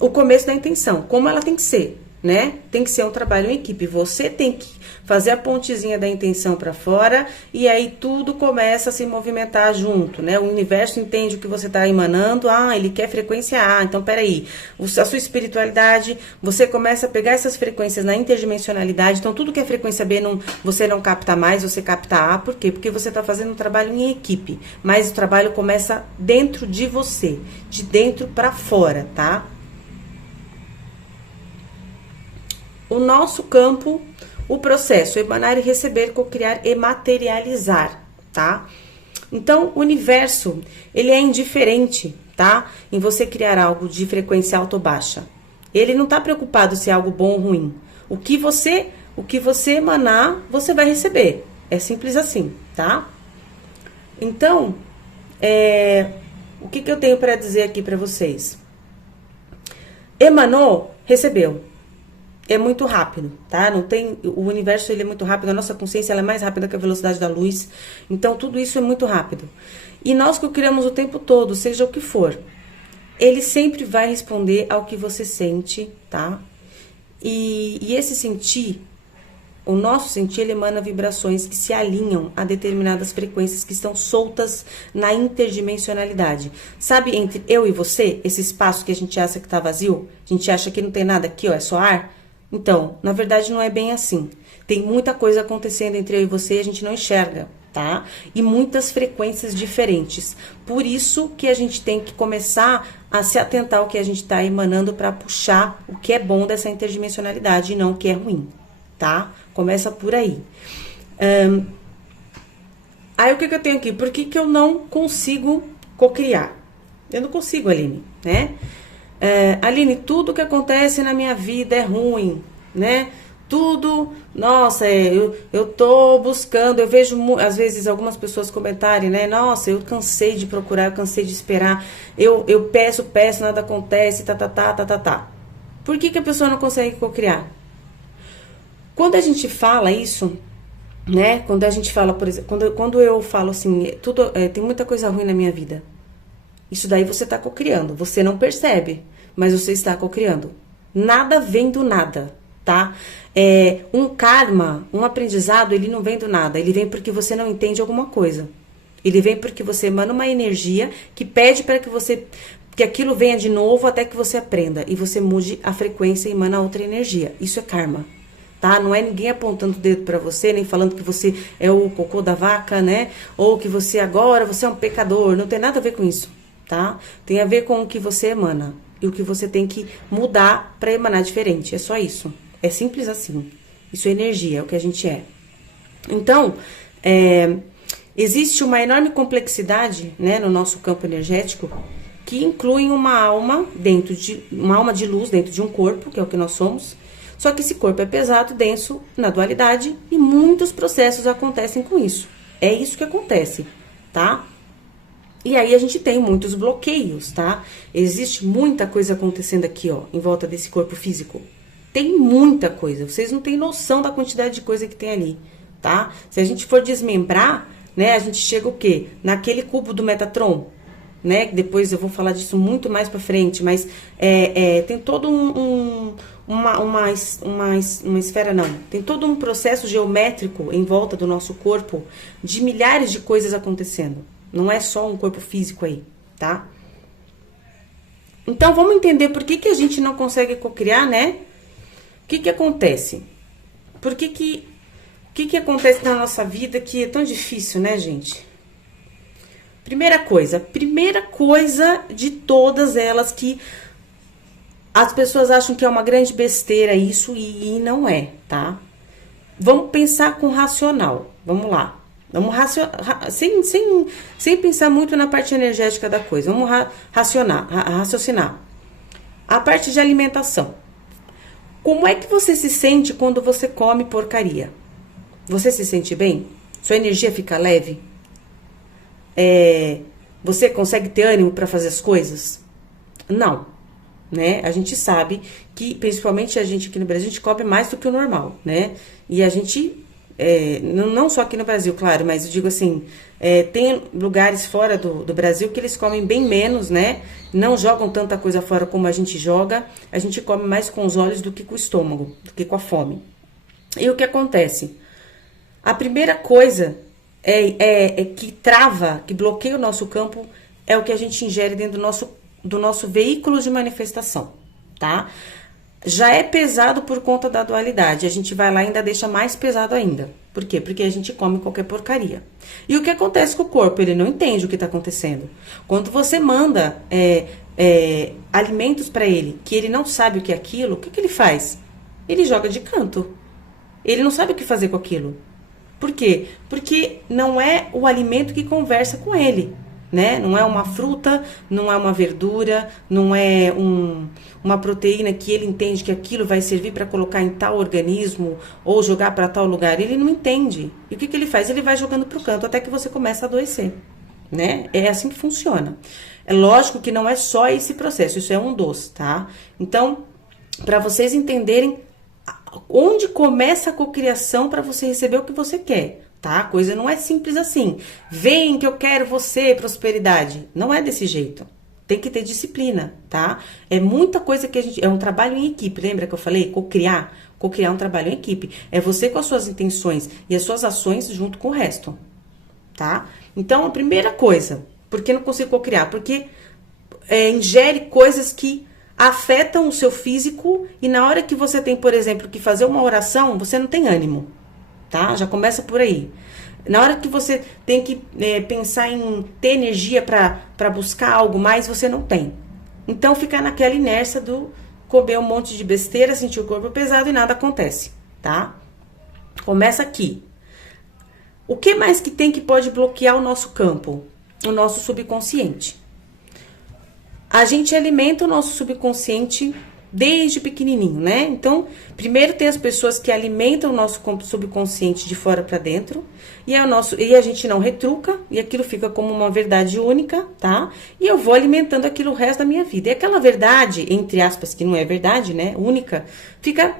o começo da intenção, como ela tem que ser, né? Tem que ser um trabalho em equipe. Você tem que fazer a pontezinha da intenção para fora e aí tudo começa a se movimentar junto, né? O universo entende o que você está emanando. Ah, ele quer frequência A, então peraí. A sua espiritualidade, você começa a pegar essas frequências na interdimensionalidade. Então tudo que é frequência B, você não capta mais, você capta A. Por quê? Porque você está fazendo um trabalho em equipe. Mas o trabalho começa dentro de você, de dentro para fora, tá? O nosso campo, o processo, emanar e receber, cocriar e materializar, tá? Então, o universo, ele é indiferente, tá? Em você criar algo de frequência alta ou baixa. Ele não tá preocupado se é algo bom ou ruim. O que você emanar, você vai receber. É simples assim, tá? Então, o que eu tenho para dizer aqui para vocês? Emanou, recebeu. É muito rápido, tá? Não tem, o universo, ele é muito rápido, a nossa consciência, ela é mais rápida que a velocidade da luz. Então, tudo isso é muito rápido. E nós que o criamos o tempo todo, seja o que for, ele sempre vai responder ao que você sente, tá? E esse sentir, o nosso sentir, ele emana vibrações que se alinham a determinadas frequências que estão soltas na interdimensionalidade. Sabe, entre eu e você, esse espaço que a gente acha que tá vazio, a gente acha que não tem nada aqui, ó, é só ar? Então, na verdade não é bem assim. Tem muita coisa acontecendo entre eu e você e a gente não enxerga, tá? E muitas frequências diferentes. Por isso que a gente tem que começar a se atentar ao que a gente está emanando para puxar o que é bom dessa interdimensionalidade e não o que é ruim, tá? Começa por aí. Aí o que eu tenho aqui? Por que eu não consigo cocriar? Eu não consigo, Aline, né? Aline, tudo que acontece na minha vida é ruim, né? Tudo, nossa, eu tô buscando, eu vejo às vezes algumas pessoas comentarem, né? Nossa, eu cansei de procurar, eu cansei de esperar, eu peço, nada acontece, tá. Por que a pessoa não consegue cocriar? Quando a gente fala isso, né? Quando a gente fala, por exemplo, quando eu falo assim, tem muita coisa ruim na minha vida. Isso daí você está cocriando. Você não percebe, mas você está cocriando. Nada vem do nada, tá? Um karma, um aprendizado, ele não vem do nada. Ele vem porque você não entende alguma coisa. Ele vem porque você emana uma energia que pede para que aquilo venha de novo até que você aprenda. E você mude a frequência e emana outra energia. Isso é karma, tá? Não é ninguém apontando o dedo para você, nem falando que você é o cocô da vaca, né? Ou que você é um pecador. Não tem nada a ver com isso. Tá? Tem a ver com o que você emana e o que você tem que mudar para emanar diferente. É só isso. É simples assim. Isso é energia, é o que a gente é. Então, existe uma enorme complexidade, né, no nosso campo energético que inclui uma alma de luz dentro de um corpo, que é o que nós somos. Só que esse corpo é pesado, denso, na dualidade, e muitos processos acontecem com isso. É isso que acontece, tá? E aí a gente tem muitos bloqueios, tá? Existe muita coisa acontecendo aqui, ó, em volta desse corpo físico. Tem muita coisa. Vocês não têm noção da quantidade de coisa que tem ali, tá? Se a gente for desmembrar, né, a gente chega o quê? Naquele cubo do Metatron. né? Depois eu vou falar disso muito mais pra frente, mas tem todo uma esfera, não. Tem todo um processo geométrico em volta do nosso corpo de milhares de coisas acontecendo. Não é só um corpo físico aí, tá? Então, vamos entender por que a gente não consegue cocriar, né? O que acontece? Por que acontece na nossa vida que é tão difícil, né, gente? Primeira coisa de todas elas que as pessoas acham que é uma grande besteira isso e não é, tá? Vamos pensar com racional. Vamos lá. Vamos sem pensar muito na parte energética da coisa. Vamos raciocinar. A parte de alimentação. Como é que você se sente quando você come porcaria? Você se sente bem? Sua energia fica leve? Você consegue ter ânimo para fazer as coisas? Não, né? A gente sabe que, principalmente a gente aqui no Brasil, a gente come mais do que o normal, né? E a gente, não só aqui no Brasil, claro, mas eu digo assim, tem lugares fora do Brasil que eles comem bem menos, né? Não jogam tanta coisa fora como a gente joga. A gente come mais com os olhos do que com o estômago, do que com a fome. E o que acontece? A primeira coisa que trava, que bloqueia o nosso campo, é o que a gente ingere dentro do nosso veículo de manifestação, tá? Já é pesado por conta da dualidade. A gente vai lá e ainda deixa mais pesado ainda. Por quê? Porque a gente come qualquer porcaria. E o que acontece com o corpo? Ele não entende o que está acontecendo. Quando você manda alimentos para ele, que ele não sabe o que é aquilo, o que ele faz? Ele joga de canto. Ele não sabe o que fazer com aquilo. Por quê? Porque não é o alimento que conversa com ele, né? Não é uma fruta, não é uma verdura, não é uma proteína que ele entende que aquilo vai servir para colocar em tal organismo ou jogar para tal lugar. Ele não entende. E o que ele faz? Ele vai jogando para o canto até que você começa a adoecer, né? É assim que funciona. É lógico que não é só esse processo, isso é um dos, tá? Então, para vocês entenderem onde começa a cocriação para você receber o que você quer, tá? A coisa não é simples assim. Vem que eu quero você, prosperidade. Não é desse jeito. Tem que ter disciplina, tá? É muita coisa que a gente... É um trabalho em equipe, lembra que eu falei? Cocriar. Cocriar é um trabalho em equipe. É você com as suas intenções e as suas ações junto com o resto, tá? Então, a primeira coisa, por que não consigo cocriar? Porque ingere coisas que afetam o seu físico e na hora que você tem, por exemplo, que fazer uma oração, você não tem ânimo, tá? Já começa por aí. Na hora que você tem que pensar em ter energia para buscar algo mais, você não tem. Então, fica naquela inércia do comer um monte de besteira, sentir o corpo pesado e nada acontece, tá? Começa aqui. O que mais que tem que pode bloquear o nosso campo? O nosso subconsciente. A gente alimenta o nosso subconsciente desde pequenininho, né? Então, primeiro tem as pessoas que alimentam o nosso subconsciente de fora para dentro e a gente não retruca e aquilo fica como uma verdade única, tá? E eu vou alimentando aquilo o resto da minha vida. E aquela verdade, entre aspas, que não é verdade, né? Única, fica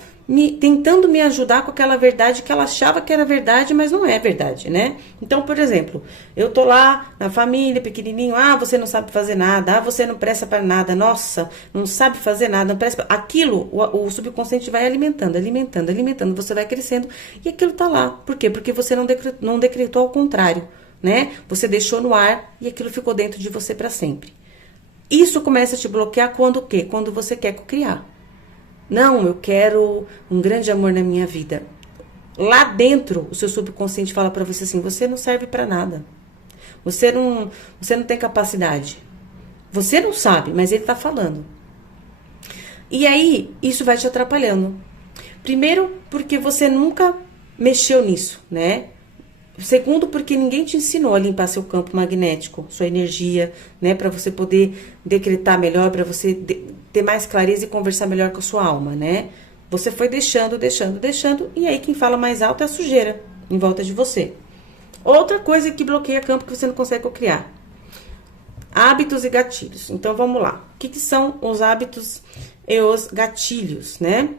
tentando me ajudar com aquela verdade que ela achava que era verdade, mas não é verdade, né? Então, por exemplo, eu tô lá na família, pequenininho, você não sabe fazer nada, você não presta para nada, nossa, não sabe fazer nada, não presta pra... Aquilo, o subconsciente vai alimentando, você vai crescendo e aquilo tá lá. Por quê? Porque você não decretou ao contrário, né? Você deixou no ar e aquilo ficou dentro de você para sempre. Isso começa a te bloquear quando o quê? Quando você quer criar. Não, eu quero um grande amor na minha vida. Lá dentro, o seu subconsciente fala pra você assim, você não serve pra nada. Você não tem capacidade. Você não sabe, mas ele tá falando. E aí, isso vai te atrapalhando. Primeiro, porque você nunca mexeu nisso, né? Segundo, porque ninguém te ensinou a limpar seu campo magnético, sua energia, né? Para você poder decretar melhor, para você ter mais clareza e conversar melhor com a sua alma, né? Você foi deixando, e aí quem fala mais alto é a sujeira em volta de você. Outra coisa que bloqueia campo que você não consegue criar. Hábitos e gatilhos. Então, vamos lá. O que são os hábitos e os gatilhos, né?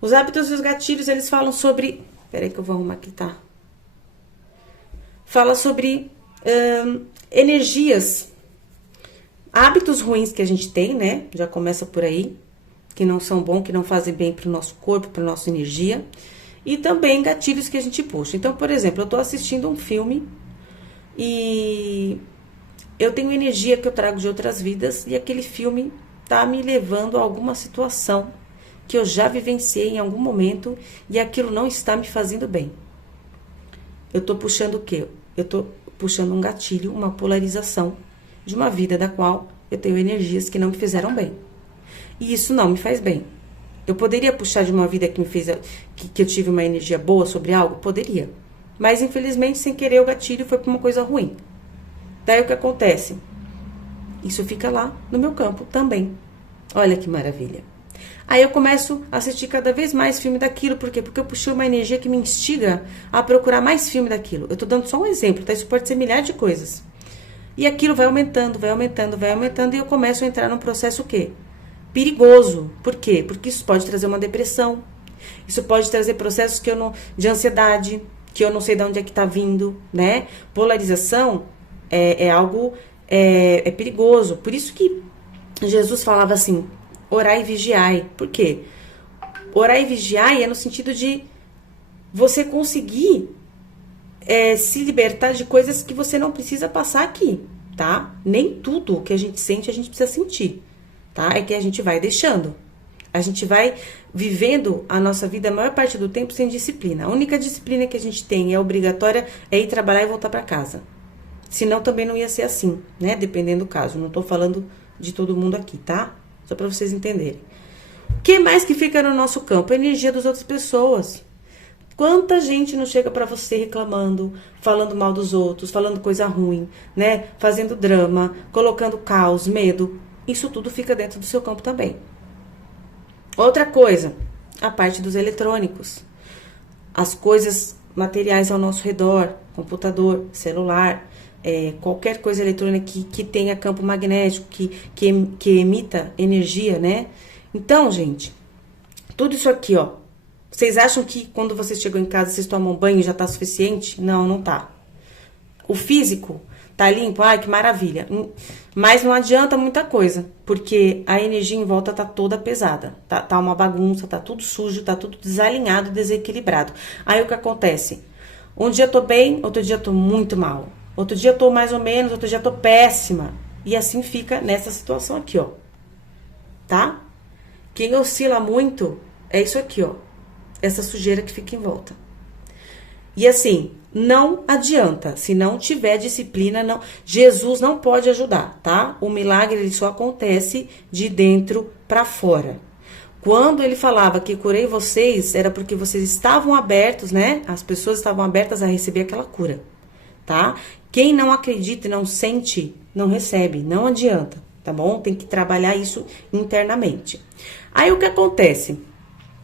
Os hábitos e os gatilhos, eles falam sobre... Peraí que eu vou arrumar aqui, tá? Fala sobre Energias, hábitos ruins que a gente tem, né? Já começa por aí, que não são bons, que não fazem bem para o nosso corpo, para nossa energia. E também gatilhos que a gente puxa. Então, por exemplo, eu tô assistindo um filme e eu tenho energia que eu trago de outras vidas e aquele filme tá me levando a alguma situação que eu já vivenciei em algum momento e aquilo não está me fazendo bem. Eu tô puxando o quê? Eu tô puxando um gatilho, uma polarização de uma vida da qual eu tenho energias que não me fizeram bem. E isso não me faz bem. Eu poderia puxar de uma vida que me fez, que eu tive uma energia boa sobre algo? Poderia. Mas, infelizmente, sem querer, o gatilho foi para uma coisa ruim. Daí, o que acontece? Isso fica lá no meu campo também. Olha que maravilha. Aí eu começo a assistir cada vez mais filme daquilo. Por quê? Porque eu puxei uma energia que me instiga a procurar mais filme daquilo. Eu tô dando só um exemplo, tá? Isso pode ser milhares de coisas. E aquilo vai aumentando, vai aumentando, vai aumentando. E eu começo a entrar num processo o quê? Perigoso. Por quê? Porque isso pode trazer uma depressão. Isso pode trazer processos que eu não, de ansiedade, que eu não sei de onde é que tá vindo, né? Polarização é algo perigoso. Por isso que Jesus falava assim, orai e vigiai. Por quê? Orai e vigiai é no sentido de você conseguir se libertar de coisas que você não precisa passar aqui, tá? Nem tudo que a gente sente, a gente precisa sentir, tá? É que a gente vai deixando. A gente vai vivendo a nossa vida a maior parte do tempo sem disciplina. A única disciplina que a gente tem obrigatória é ir trabalhar e voltar para casa. Senão também não ia ser assim, né? Dependendo do caso. Não tô falando de todo mundo aqui, tá? Só para vocês entenderem. O que mais que fica no nosso campo? A energia das outras pessoas. Quanta gente não chega pra você reclamando, falando mal dos outros, falando coisa ruim, né? Fazendo drama, colocando caos, medo. Isso tudo fica dentro do seu campo também. Outra coisa, a parte dos eletrônicos. As coisas materiais ao nosso redor, computador, celular, qualquer coisa eletrônica que tenha campo magnético, que emita energia, né? Então, gente, tudo isso aqui, ó. Vocês acham que quando vocês chegam em casa, vocês tomam banho e já tá suficiente? Não, não tá. O físico tá limpo? Ai, que maravilha. Mas não adianta muita coisa, porque a energia em volta tá toda pesada. Tá uma bagunça, tá tudo sujo, tá tudo desalinhado, desequilibrado. Aí o que acontece? Um dia eu tô bem, outro dia eu tô muito mal. Outro dia eu tô mais ou menos, outro dia eu tô péssima. E assim fica nessa situação aqui, ó. Tá? Quem oscila muito é isso aqui, ó. Essa sujeira que fica em volta. E assim, não adianta. Se não tiver disciplina, não. Jesus não pode ajudar, tá? O milagre ele só acontece de dentro para fora. Quando ele falava que curei vocês, era porque vocês estavam abertos, né? As pessoas estavam abertas a receber aquela cura, tá? Quem não acredita e não sente, não recebe, não adianta, tá bom? Tem que trabalhar isso internamente. Aí o que acontece?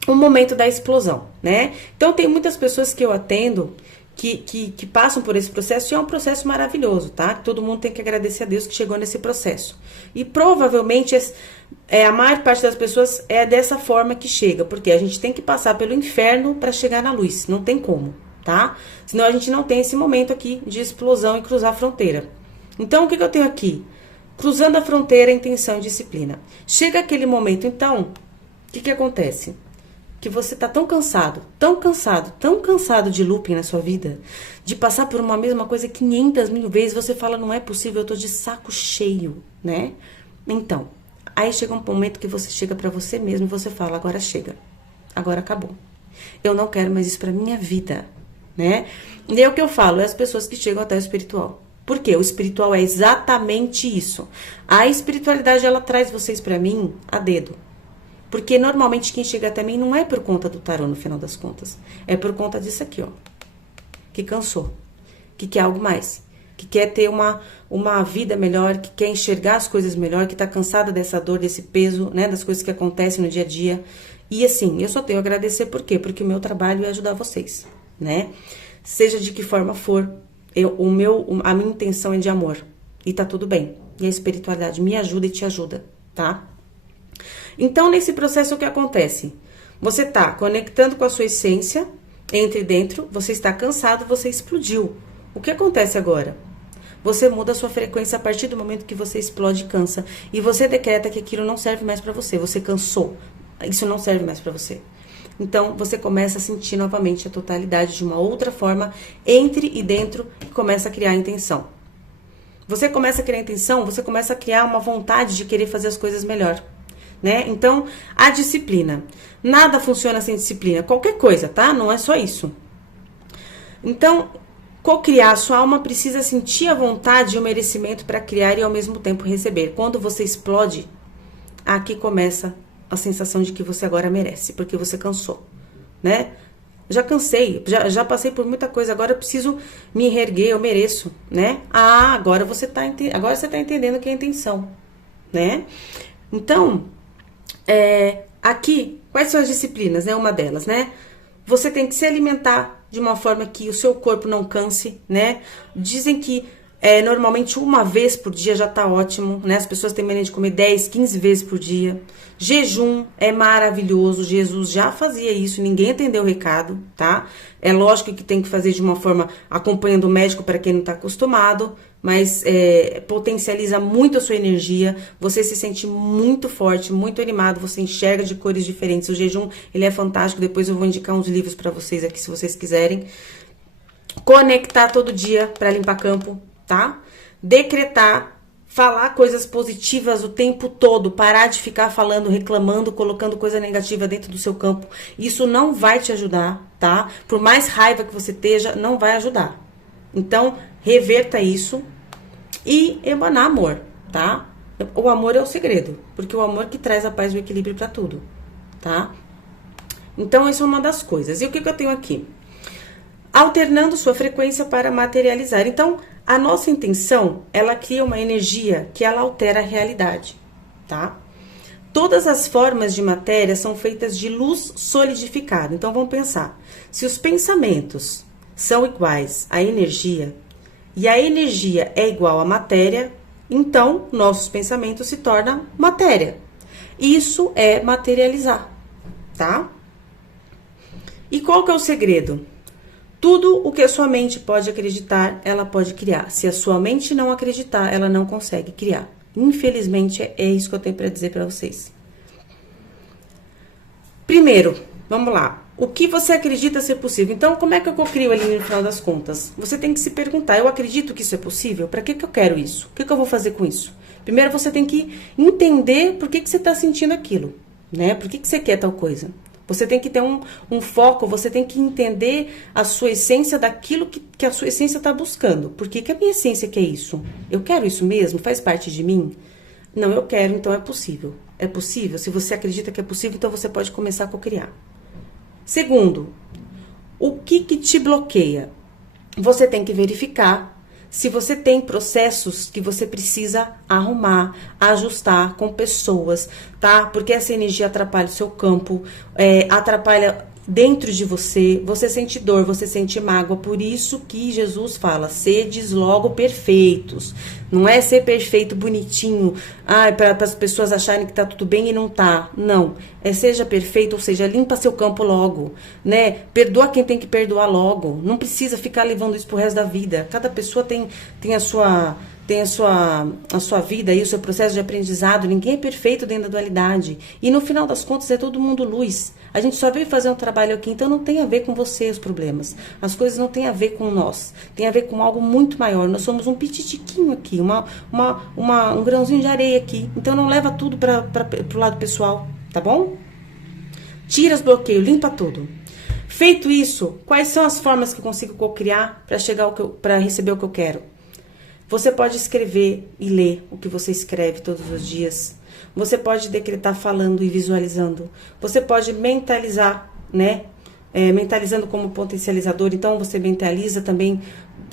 O momento da explosão, né? Então tem muitas pessoas que eu atendo que passam por esse processo e é um processo maravilhoso, tá? Todo mundo tem que agradecer a Deus que chegou nesse processo. E provavelmente a maior parte das pessoas é dessa forma que chega, porque a gente tem que passar pelo inferno para chegar na luz, não tem como, tá? Senão a gente não tem esse momento aqui de explosão e cruzar a fronteira. Então o que eu tenho aqui? Cruzando a fronteira, intenção e disciplina. Chega aquele momento, então, o que acontece? Que você tá tão cansado, tão cansado, tão cansado de looping na sua vida, de passar por uma mesma coisa 500 mil vezes, você fala, não é possível, eu tô de saco cheio, né? Então, aí chega um momento que você chega pra você mesmo e você fala, agora chega, agora acabou. Eu não quero mais isso pra minha vida, né? E é o que eu falo, é as pessoas que chegam até o espiritual. Por quê? O espiritual é exatamente isso. A espiritualidade, ela traz vocês pra mim a dedo. Porque normalmente quem chega até mim não é por conta do tarô no final das contas. É por conta disso aqui, ó. Que cansou. Que quer algo mais. Que quer ter uma vida melhor. Que quer enxergar as coisas melhor. Que tá cansada dessa dor, desse peso, né? Das coisas que acontecem no dia a dia. E assim, eu só tenho a agradecer por quê? Porque o meu trabalho é ajudar vocês, né? Seja de que forma for, a minha intenção é de amor. E tá tudo bem. E a espiritualidade me ajuda e te ajuda, tá? Então, nesse processo, o que acontece? Você está conectando com a sua essência, entre dentro, você está cansado, você explodiu. O que acontece agora? você muda a sua frequência a partir do momento que você explode e cansa. E você decreta que aquilo não serve mais pra você. Você cansou. Isso não serve mais pra você. Então, você começa a sentir novamente a totalidade de uma outra forma, entre e dentro, e começa a criar a intenção. Você começa a criar a intenção, você começa a criar uma vontade de querer fazer as coisas melhor, né? Então, a disciplina. Nada funciona sem disciplina. Qualquer coisa, tá? Não é só isso. Então, co-criar, sua alma precisa sentir a vontade e o merecimento para criar e ao mesmo tempo receber. Quando você explode, aqui começa a sensação de que você agora merece, porque você cansou, né? Já cansei, já passei por muita coisa, agora eu preciso me reerguer, eu mereço, né? Ah, agora você tá entendendo o que é a intenção, né? Então, aqui, quais são as disciplinas, né? Uma delas, né? Você tem que se alimentar de uma forma que o seu corpo não canse, né? Dizem que normalmente uma vez por dia já tá ótimo, né? As pessoas têm mania de comer 10, 15 vezes por dia. Jejum é maravilhoso, Jesus já fazia isso, ninguém entendeu o recado, tá? É lógico que tem que fazer de uma forma acompanhando o médico para quem não tá acostumado, mas potencializa muito a sua energia, você se sente muito forte, muito animado, você enxerga de cores diferentes. O jejum, ele é fantástico, depois eu vou indicar uns livros para vocês aqui se vocês quiserem. Conectar todo dia para limpar campo, tá? Decretar, falar coisas positivas o tempo todo, parar de ficar falando, reclamando, colocando coisa negativa dentro do seu campo. Isso não vai te ajudar, tá? Por mais raiva que você esteja, não vai ajudar. Então, reverta isso e emanar amor, tá? O amor é o segredo, porque o amor que traz a paz e o equilíbrio para tudo, tá? Então, isso é uma das coisas. E o que eu tenho aqui? Alternando sua frequência para materializar. Então, a nossa intenção, ela cria uma energia que ela altera a realidade, tá? Todas as formas de matéria são feitas de luz solidificada. Então, vamos pensar. Se os pensamentos são iguais à energia, e a energia é igual à matéria, então, nossos pensamentos se tornam matéria. Isso é materializar, tá? E qual que é o segredo? Tudo o que a sua mente pode acreditar, ela pode criar. Se a sua mente não acreditar, ela não consegue criar. Infelizmente, é isso que eu tenho para dizer para vocês. Primeiro, vamos lá. O que você acredita ser possível? Então, como é que eu crio ali no final das contas? Você tem que se perguntar, eu acredito que isso é possível? Para que eu quero isso? O que eu vou fazer com isso? Primeiro, você tem que entender por que você está sentindo aquilo, né? Por que você quer tal coisa? Você tem que ter um foco, você tem que entender a sua essência daquilo que a sua essência está buscando. Por que a minha essência quer isso? Eu quero isso mesmo? Faz parte de mim? Não, eu quero, então é possível. É possível? Se você acredita que é possível, então você pode começar a cocriar. Segundo, o que te bloqueia? Você tem que verificar se você tem processos que você precisa arrumar, ajustar com pessoas, tá? Porque essa energia atrapalha o seu campo, atrapalha dentro de você, você sente dor, você sente mágoa, por isso que Jesus fala, sedes logo perfeitos. Não é ser perfeito, bonitinho, para as pessoas acharem que tá tudo bem e não tá. Não, seja perfeito, ou seja, limpa seu campo logo, né? Perdoa quem tem que perdoar logo. Não precisa ficar levando isso pro resto da vida. Cada pessoa tem a sua vida e o seu processo de aprendizado. Ninguém é perfeito dentro da dualidade. E no final das contas é todo mundo luz. A gente só veio fazer um trabalho aqui, então não tem a ver com você os problemas. As coisas não tem a ver com nós. Tem a ver com algo muito maior. Nós somos um pititiquinho aqui, um grãozinho de areia aqui. Então não leva tudo pro lado pessoal, tá bom? Tira os bloqueios, limpa tudo. Feito isso, quais são as formas que eu consigo cocriar para receber o que eu quero? Você pode escrever e ler o que você escreve todos os dias. Você pode decretar falando e visualizando. Você pode mentalizar, né? Mentalizando como potencializador. Então, você mentaliza também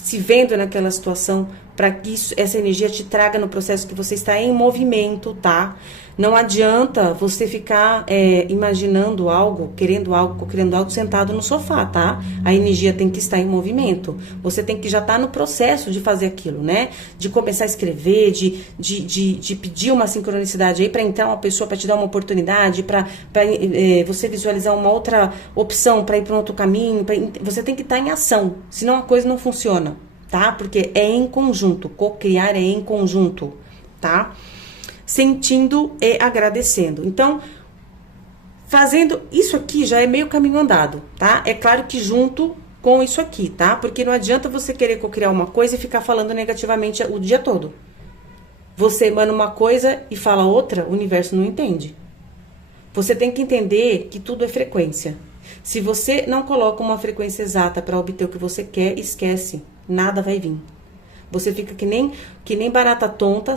se vendo naquela situação para que essa energia te traga no processo que você está em movimento, tá? Não adianta você ficar imaginando algo, querendo algo, criando algo sentado no sofá, tá? A energia tem que estar em movimento. Você tem que já estar no processo de fazer aquilo, né? De começar a escrever, de pedir uma sincronicidade aí para entrar uma pessoa para te dar uma oportunidade, para você visualizar uma outra opção para ir para um outro caminho. Você tem que estar em ação, senão a coisa não funciona, tá? Porque é em conjunto, co-criar é em conjunto, tá? Sentindo e agradecendo. Então, fazendo isso aqui já é meio caminho andado, tá? É claro que junto com isso aqui, tá? Porque não adianta você querer co-criar uma coisa e ficar falando negativamente o dia todo. Você emana uma coisa e fala outra, o universo não entende. Você tem que entender que tudo é frequência. Se você não coloca uma frequência exata para obter o que você quer, esquece, nada vai vir. Você fica que nem barata tonta,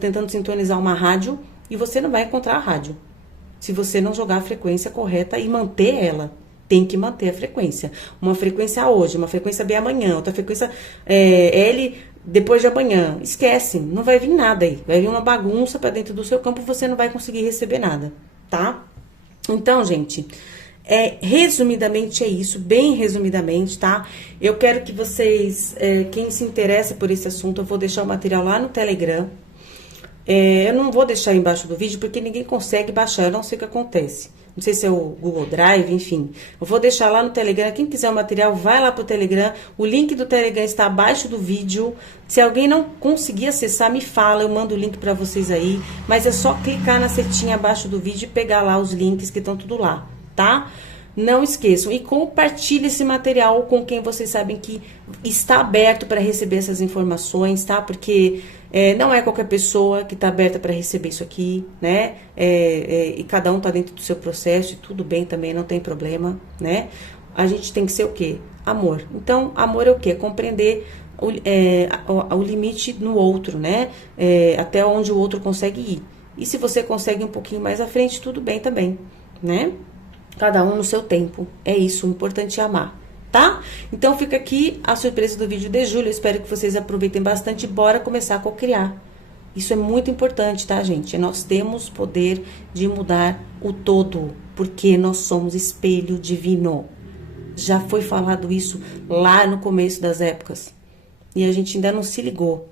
tentando sintonizar uma rádio, e você não vai encontrar a rádio. Se você não jogar a frequência correta e manter ela, tem que manter a frequência. Uma frequência A hoje, uma frequência B amanhã, outra frequência L depois de amanhã. Esquece, não vai vir nada aí. Vai vir uma bagunça para dentro do seu campo e você não vai conseguir receber nada, tá? Então, gente, resumidamente é isso, bem resumidamente, tá? Eu quero que vocês, quem se interessa por esse assunto, eu vou deixar o material lá no Telegram. Eu não vou deixar embaixo do vídeo porque ninguém consegue baixar, eu não sei o que acontece. Não sei se é o Google Drive, enfim. Eu vou deixar lá no Telegram. Quem quiser o material, vai lá pro Telegram. O link do Telegram está abaixo do vídeo. Se alguém não conseguir acessar, me fala. Eu mando o link para vocês aí. Mas é só clicar na setinha abaixo do vídeo e pegar lá os links que estão tudo lá, tá? Não esqueçam. E compartilhe esse material com quem vocês sabem que está aberto para receber essas informações, tá? Porque não é qualquer pessoa que está aberta para receber isso aqui, né? E cada um está dentro do seu processo e tudo bem também, não tem problema, né? A gente tem que ser o quê? Amor. Então, amor é o quê? Compreender o limite no outro, né? Até onde o outro consegue ir. E se você consegue um pouquinho mais à frente, tudo bem também, né? Cada um no seu tempo. É isso, o importante é amar, tá? Então fica aqui a surpresa do vídeo de julho. Eu espero que vocês aproveitem bastante e bora começar a co-criar. Isso é muito importante, tá, gente? Nós temos poder de mudar o todo, porque nós somos espelho divino. Já foi falado isso lá no começo das épocas. E a gente ainda não se ligou.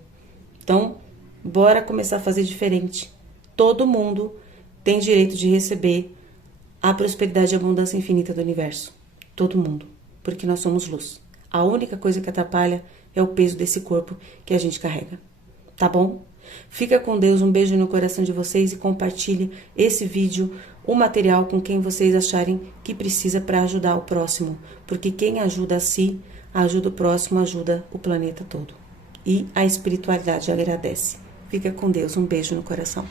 Então, bora começar a fazer diferente. Todo mundo tem direito de receber a prosperidade e a abundância infinita do universo. Todo mundo. Porque nós somos luz. A única coisa que atrapalha é o peso desse corpo que a gente carrega. Tá bom? Fica com Deus, um beijo no coração de vocês e compartilhe esse vídeo, o material com quem vocês acharem que precisa para ajudar o próximo. Porque quem ajuda a si, ajuda o próximo, ajuda o planeta todo. E a espiritualidade agradece. Fica com Deus, um beijo no coração.